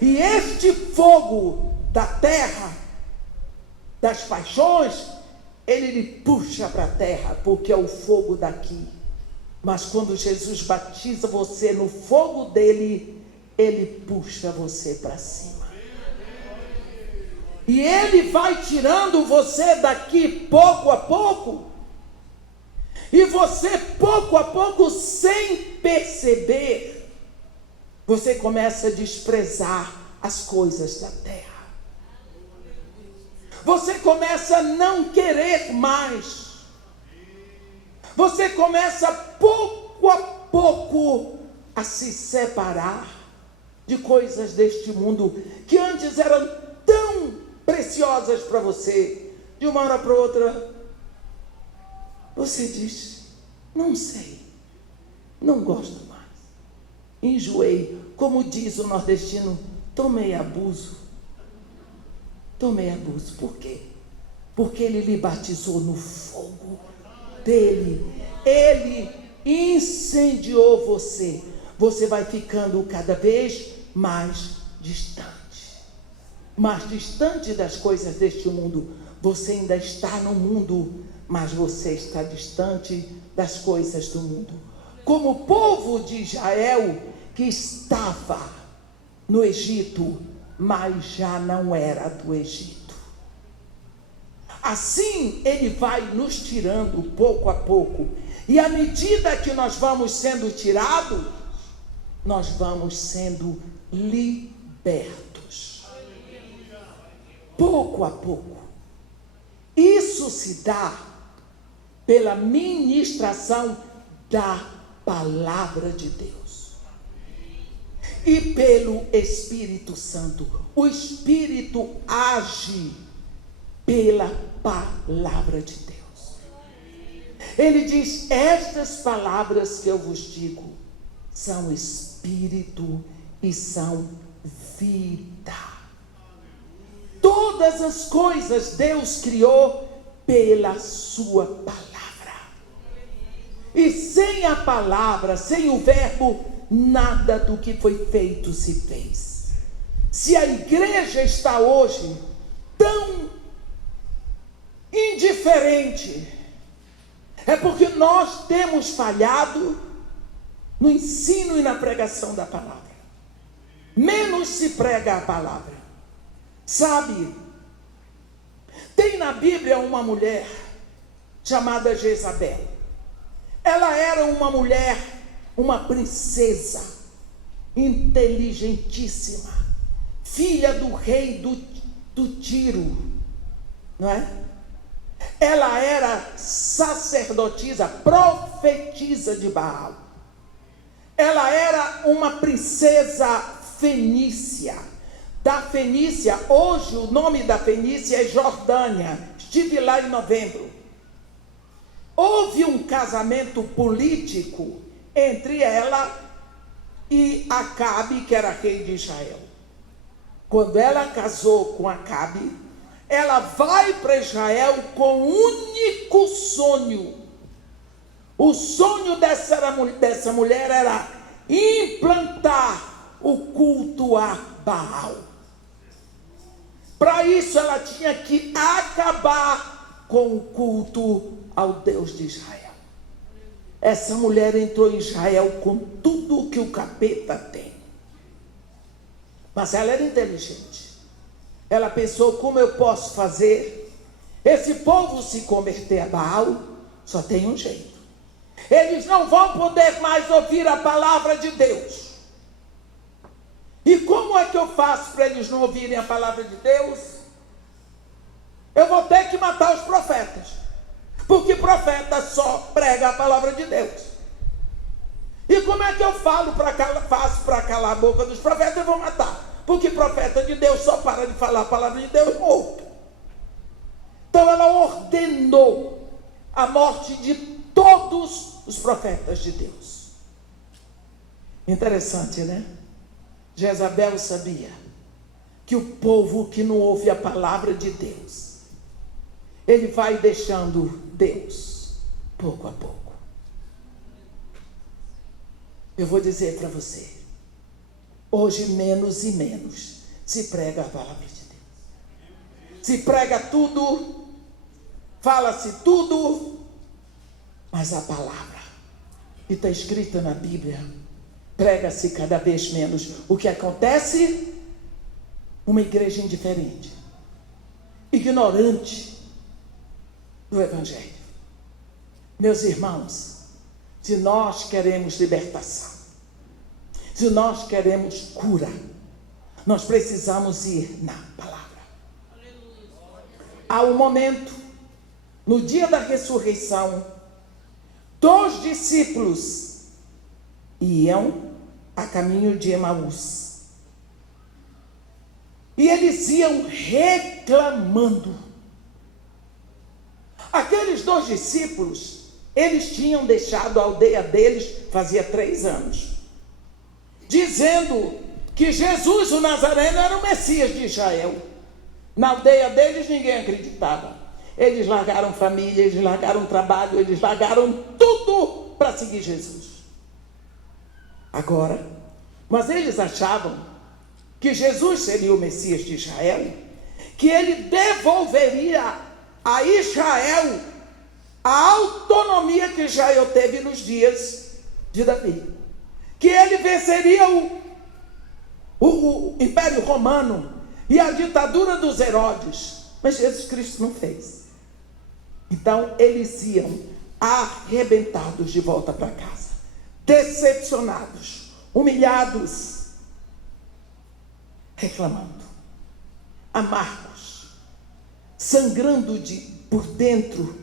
E este fogo da terra, das paixões, ele lhe puxa para a terra, porque é o fogo daqui. Mas quando Jesus batiza você no fogo dele, ele puxa você para cima. E ele vai tirando você daqui pouco a pouco. E você pouco a pouco, sem perceber, você começa a desprezar as coisas da terra. Você começa a não querer mais. Você começa pouco a pouco a se separar de coisas deste mundo que antes eram tão preciosas para você. De uma hora para outra, você diz: não sei, não gosto mais, enjoei. Como diz o nordestino, tomei abuso. Por quê? Porque ele lhe batizou no fogo dele. Ele incendiou você. Você vai ficando cada vez mais distante das coisas deste mundo. Você ainda está no mundo, mas você está distante das coisas do mundo. Como o povo de Israel, que estava no Egito, mas já não era do Egito. Assim ele vai nos tirando pouco a pouco, e à medida que nós vamos sendo tirados, nós vamos sendo libertos. Pouco a pouco. Isso se dá pela ministração da palavra de Deus e pelo Espírito Santo. O Espírito age pela palavra de Deus. Ele diz: estas palavras que eu vos digo são espírito e são vida. Todas as coisas Deus criou pela sua palavra. E sem a palavra, sem o verbo, nada do que foi feito se fez. Se a igreja está hoje tão indiferente, é porque nós temos falhado no ensino e na pregação da palavra. Menos se prega a palavra. Sabe, tem na Bíblia uma mulher chamada Jezabel. Ela era uma mulher, uma princesa, inteligentíssima, filha do rei do Tiro, não é? Ela era sacerdotisa, profetisa de Baal. Ela era uma princesa fenícia. Da Fenícia, hoje o nome da Fenícia é Jordânia. Estive lá em novembro. Houve um casamento político entre ela e Acabe, que era rei de Israel. Quando ela casou com Acabe, ela vai para Israel com um único sonho. O sonho dessa mulher era implantar o culto a Baal. Para isso ela tinha que acabar com o culto ao Deus de Israel. Essa mulher entrou em Israel com tudo o que o capeta tem. Mas ela era inteligente. Ela pensou: como eu posso fazer esse povo se converter a Baal? Só tem um jeito. Eles não vão poder mais ouvir a palavra de Deus. E como é que eu faço para eles não ouvirem a palavra de Deus? Eu vou ter que matar os profetas. Porque profeta só prega a palavra de Deus. E como é que eu faço para calar a boca dos profetas? Eu vou matar. Porque profeta de Deus só para de falar a palavra de Deus morto. Então ela ordenou a morte de todos os profetas de Deus. Interessante, né? Jezabel sabia que o povo que não ouve a palavra de Deus, ele vai deixando Deus pouco a pouco. Eu vou dizer para você, hoje menos e menos se prega a palavra de Deus. Se prega tudo, fala-se tudo, mas a palavra que está escrita na Bíblia prega-se cada vez menos. O que acontece? Uma igreja indiferente, ignorante do Evangelho. Meus irmãos, se nós queremos libertação, se nós queremos cura, nós precisamos ir na palavra. Há um momento, no dia da ressurreição, 2 discípulos iam a caminho de Emaús. E eles iam reclamando. Aqueles 2 discípulos, eles tinham deixado a aldeia deles fazia 3 anos, dizendo que Jesus, o Nazareno, era o Messias de Israel. Na aldeia deles ninguém acreditava. Eles largaram família, eles largaram trabalho, eles largaram tudo para seguir Jesus. Agora, mas eles achavam que Jesus seria o Messias de Israel, que ele devolveria a Israel a autonomia que Israel teve nos dias de Davi, que ele venceria o Império Romano e a ditadura dos Herodes, mas Jesus Cristo não fez. Então eles iam arrebentados de volta para casa, decepcionados, humilhados, reclamando, amargos, sangrando por dentro,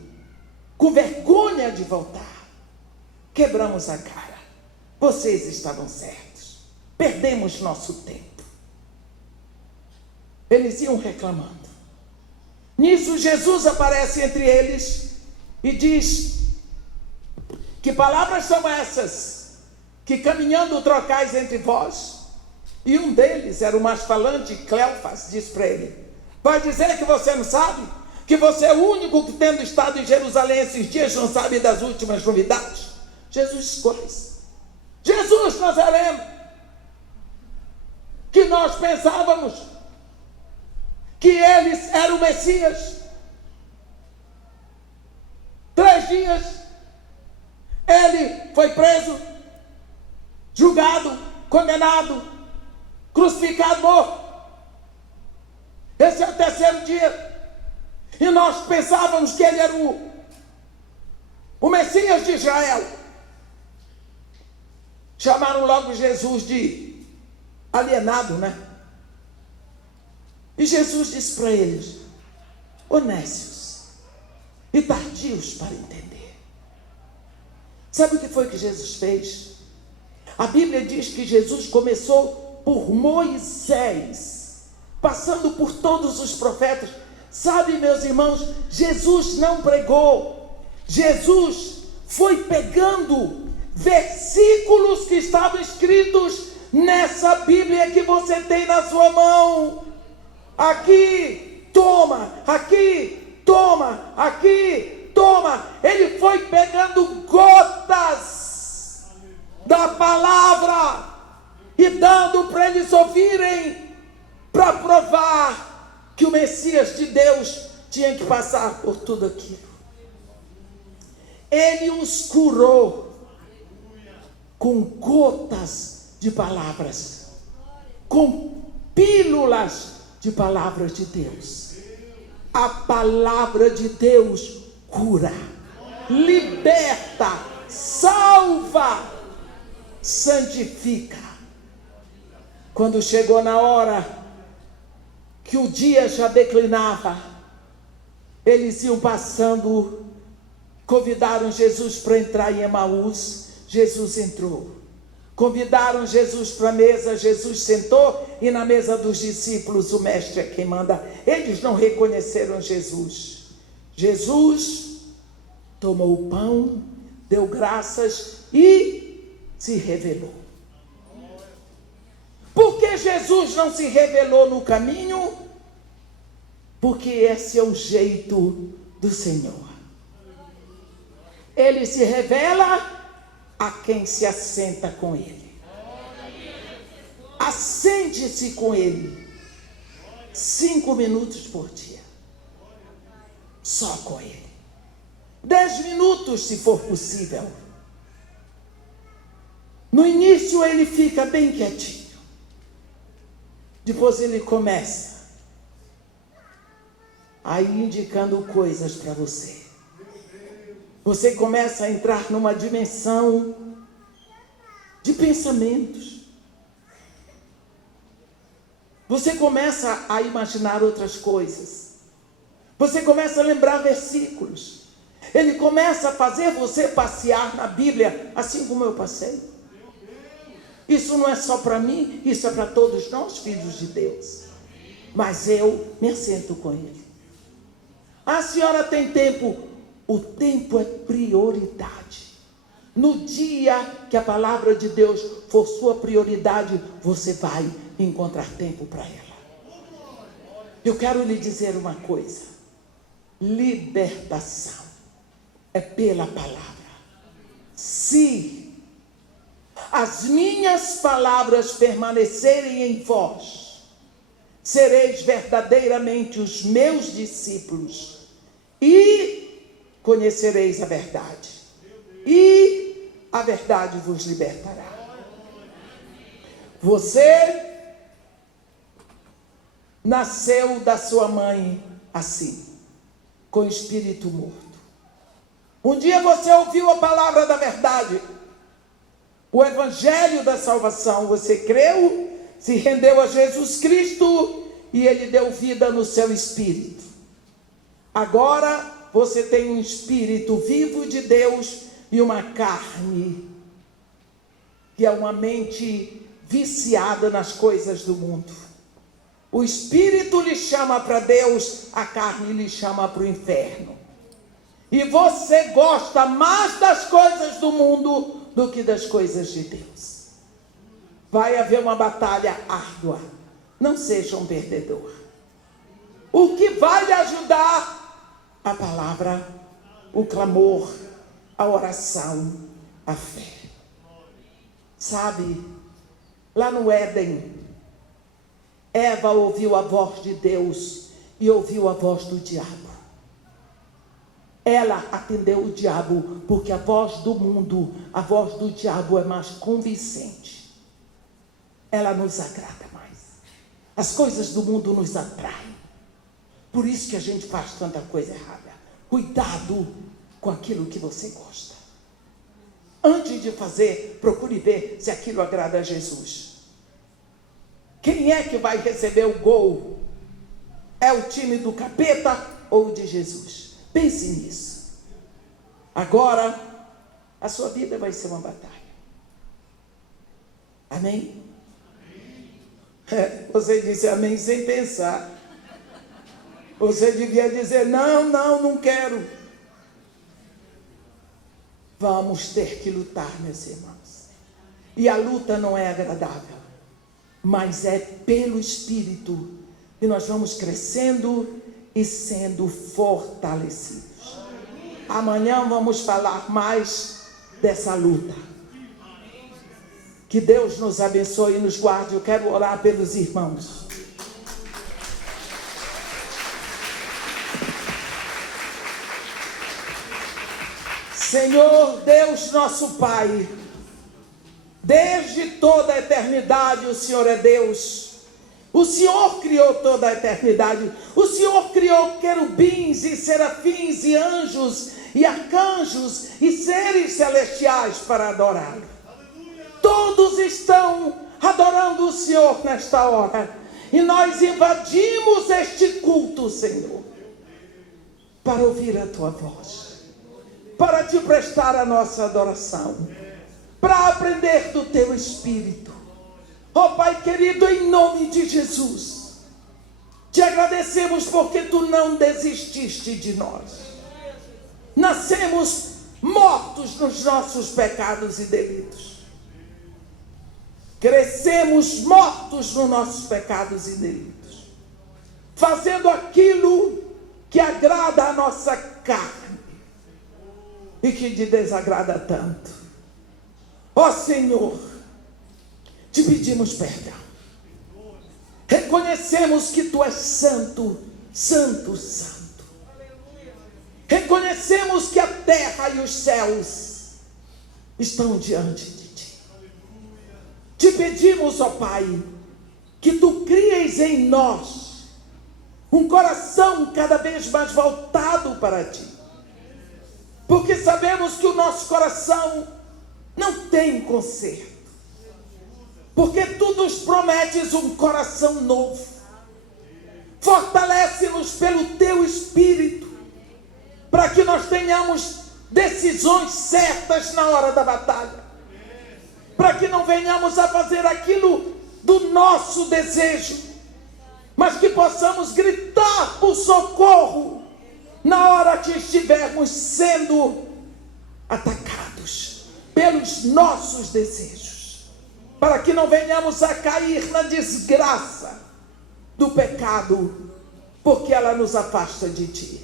com vergonha de voltar. Quebramos a cara. Vocês estavam certos. Perdemos nosso tempo. Eles iam reclamando. Nisso Jesus aparece entre eles e diz: que palavras são essas que caminhando trocais entre vós? E um deles era o mais falante, Cleofas, diz para ele: vai dizer que você não sabe? Que você é o único que, tendo estado em Jerusalém esses dias, não sabe das últimas novidades? Jesus quais? Jesus Nazareno, que nós pensávamos que ele era o Messias. 3 dias ele foi preso, julgado, condenado, crucificado, morto. Esse é o 3º dia. E nós pensávamos que ele era o Messias de Israel. Chamaram logo Jesus de alienado, né? E Jesus disse para eles: honestos e tardios para entender. Sabe o que foi que Jesus fez? A Bíblia diz que Jesus começou por Moisés, passando por todos os profetas. Sabe, meus irmãos, Jesus não pregou. Jesus foi pegando versículos que estavam escritos nessa Bíblia que você tem na sua mão. Aqui, toma, aqui, toma, aqui, toma. Ele foi pegando gotas da palavra e dando para eles ouvirem, para provar que o Messias de Deus tinha que passar por tudo aquilo. Ele os curou com gotas de palavras, com pílulas de palavras de Deus. A palavra de Deus cura, liberta, salva, santifica. Quando chegou na hora que o dia já declinava, eles iam passando, convidaram Jesus para entrar em Emaús. Jesus entrou. Convidaram Jesus para a mesa, Jesus sentou, e na mesa dos discípulos o mestre é quem manda. Eles não reconheceram Jesus. Jesus tomou o pão, deu graças e se revelou. Por que Jesus não se revelou no caminho? Porque esse é o jeito do Senhor. Ele se revela a quem se assenta com ele. Assente-se com ele 5 minutos por dia, só com ele. 10 minutos se for possível. No início ele fica bem quietinho, depois ele começa aí indicando coisas para você. Você começa a entrar numa dimensão de pensamentos. Você começa a imaginar outras coisas. Você começa a lembrar versículos. Ele começa a fazer você passear na Bíblia, assim como eu passei. Isso não é só para mim, isso é para todos nós, filhos de Deus. Mas eu me assento com ele. A senhora tem tempo? O tempo é prioridade. No dia que a palavra de Deus for sua prioridade, você vai encontrar tempo para ela. Eu quero lhe dizer uma coisa: libertação é pela palavra. Se as minhas palavras permanecerem em vós, sereis verdadeiramente os meus discípulos e conhecereis a verdade, e a verdade vos libertará. Você nasceu da sua mãe assim, com espírito morto. Um dia você ouviu a palavra da verdade, o evangelho da salvação, você creu, se rendeu a Jesus Cristo e Ele deu vida no seu espírito. Agora você tem um espírito vivo de Deus e uma carne, que é uma mente viciada nas coisas do mundo. O espírito lhe chama para Deus, a carne lhe chama para o inferno. E você gosta mais das coisas do mundo do que das coisas de Deus. Vai haver uma batalha árdua. Não seja um perdedor. O que vai lhe ajudar? A palavra, o clamor, a oração, a fé. Sabe, lá no Éden, Eva ouviu a voz de Deus e ouviu a voz do diabo. Ela atendeu o diabo, porque a voz do mundo, a voz do diabo é mais convincente. Ela nos agrada mais. As coisas do mundo nos atraem. Por isso que a gente faz tanta coisa errada. Cuidado com aquilo que você gosta. Antes de fazer, procure ver se aquilo agrada a Jesus. Quem é que vai receber o gol? É o time do capeta ou o de Jesus? Pense nisso. Agora, a sua vida vai ser uma batalha. Amém? Você disse amém sem pensar. Você devia dizer, não quero. Vamos ter que lutar, meus irmãos. E a luta não é agradável, mas é pelo Espírito que nós vamos crescendo e sendo fortalecidos. Amanhã vamos falar mais dessa luta. Que Deus nos abençoe e nos guarde. Eu quero orar pelos irmãos. Senhor Deus nosso Pai, desde toda a eternidade o Senhor é Deus. O Senhor criou toda a eternidade. O Senhor criou querubins e serafins e anjos e arcanjos e seres celestiais para adorá-lo. Todos estão adorando o Senhor nesta hora. E nós invadimos este culto, Senhor, para ouvir a Tua voz, para Te prestar a nossa adoração, para aprender do Teu Espírito. Ó Pai querido, em nome de Jesus, Te agradecemos porque Tu não desististe de nós. Nascemos mortos nos nossos pecados e delitos. Crescemos mortos nos nossos pecados e delitos, fazendo aquilo que agrada a nossa carne e que te desagrada tanto. Ó Senhor, Te pedimos perdão. Reconhecemos que Tu és santo, santo, santo. Reconhecemos que a terra e os céus estão diante de Ti. Te pedimos, ó Pai, que Tu cries em nós um coração cada vez mais voltado para Ti. Porque sabemos que o nosso coração não tem conserto. Porque Tu nos prometes um coração novo. Fortalece-nos pelo Teu Espírito, para que nós tenhamos decisões certas na hora da batalha. Para que não venhamos a fazer aquilo do nosso desejo, mas que possamos gritar por socorro na hora que estivermos sendo atacados pelos nossos desejos, para que não venhamos a cair na desgraça do pecado, porque ela nos afasta de Ti.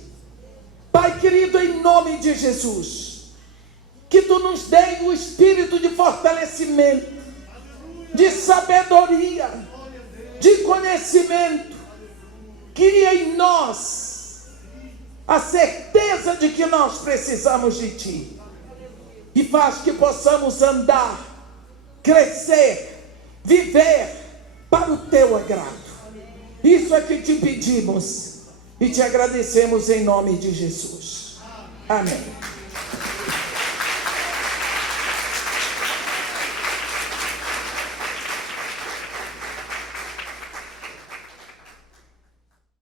Pai querido, em nome de Jesus, que Tu nos dê o espírito de fortalecimento, de sabedoria, de conhecimento. Cria em nós a certeza de que nós precisamos de Ti, e faz que possamos andar, crescer, viver para o Teu agrado. Isso é que te pedimos e te agradecemos em nome de Jesus. Amém.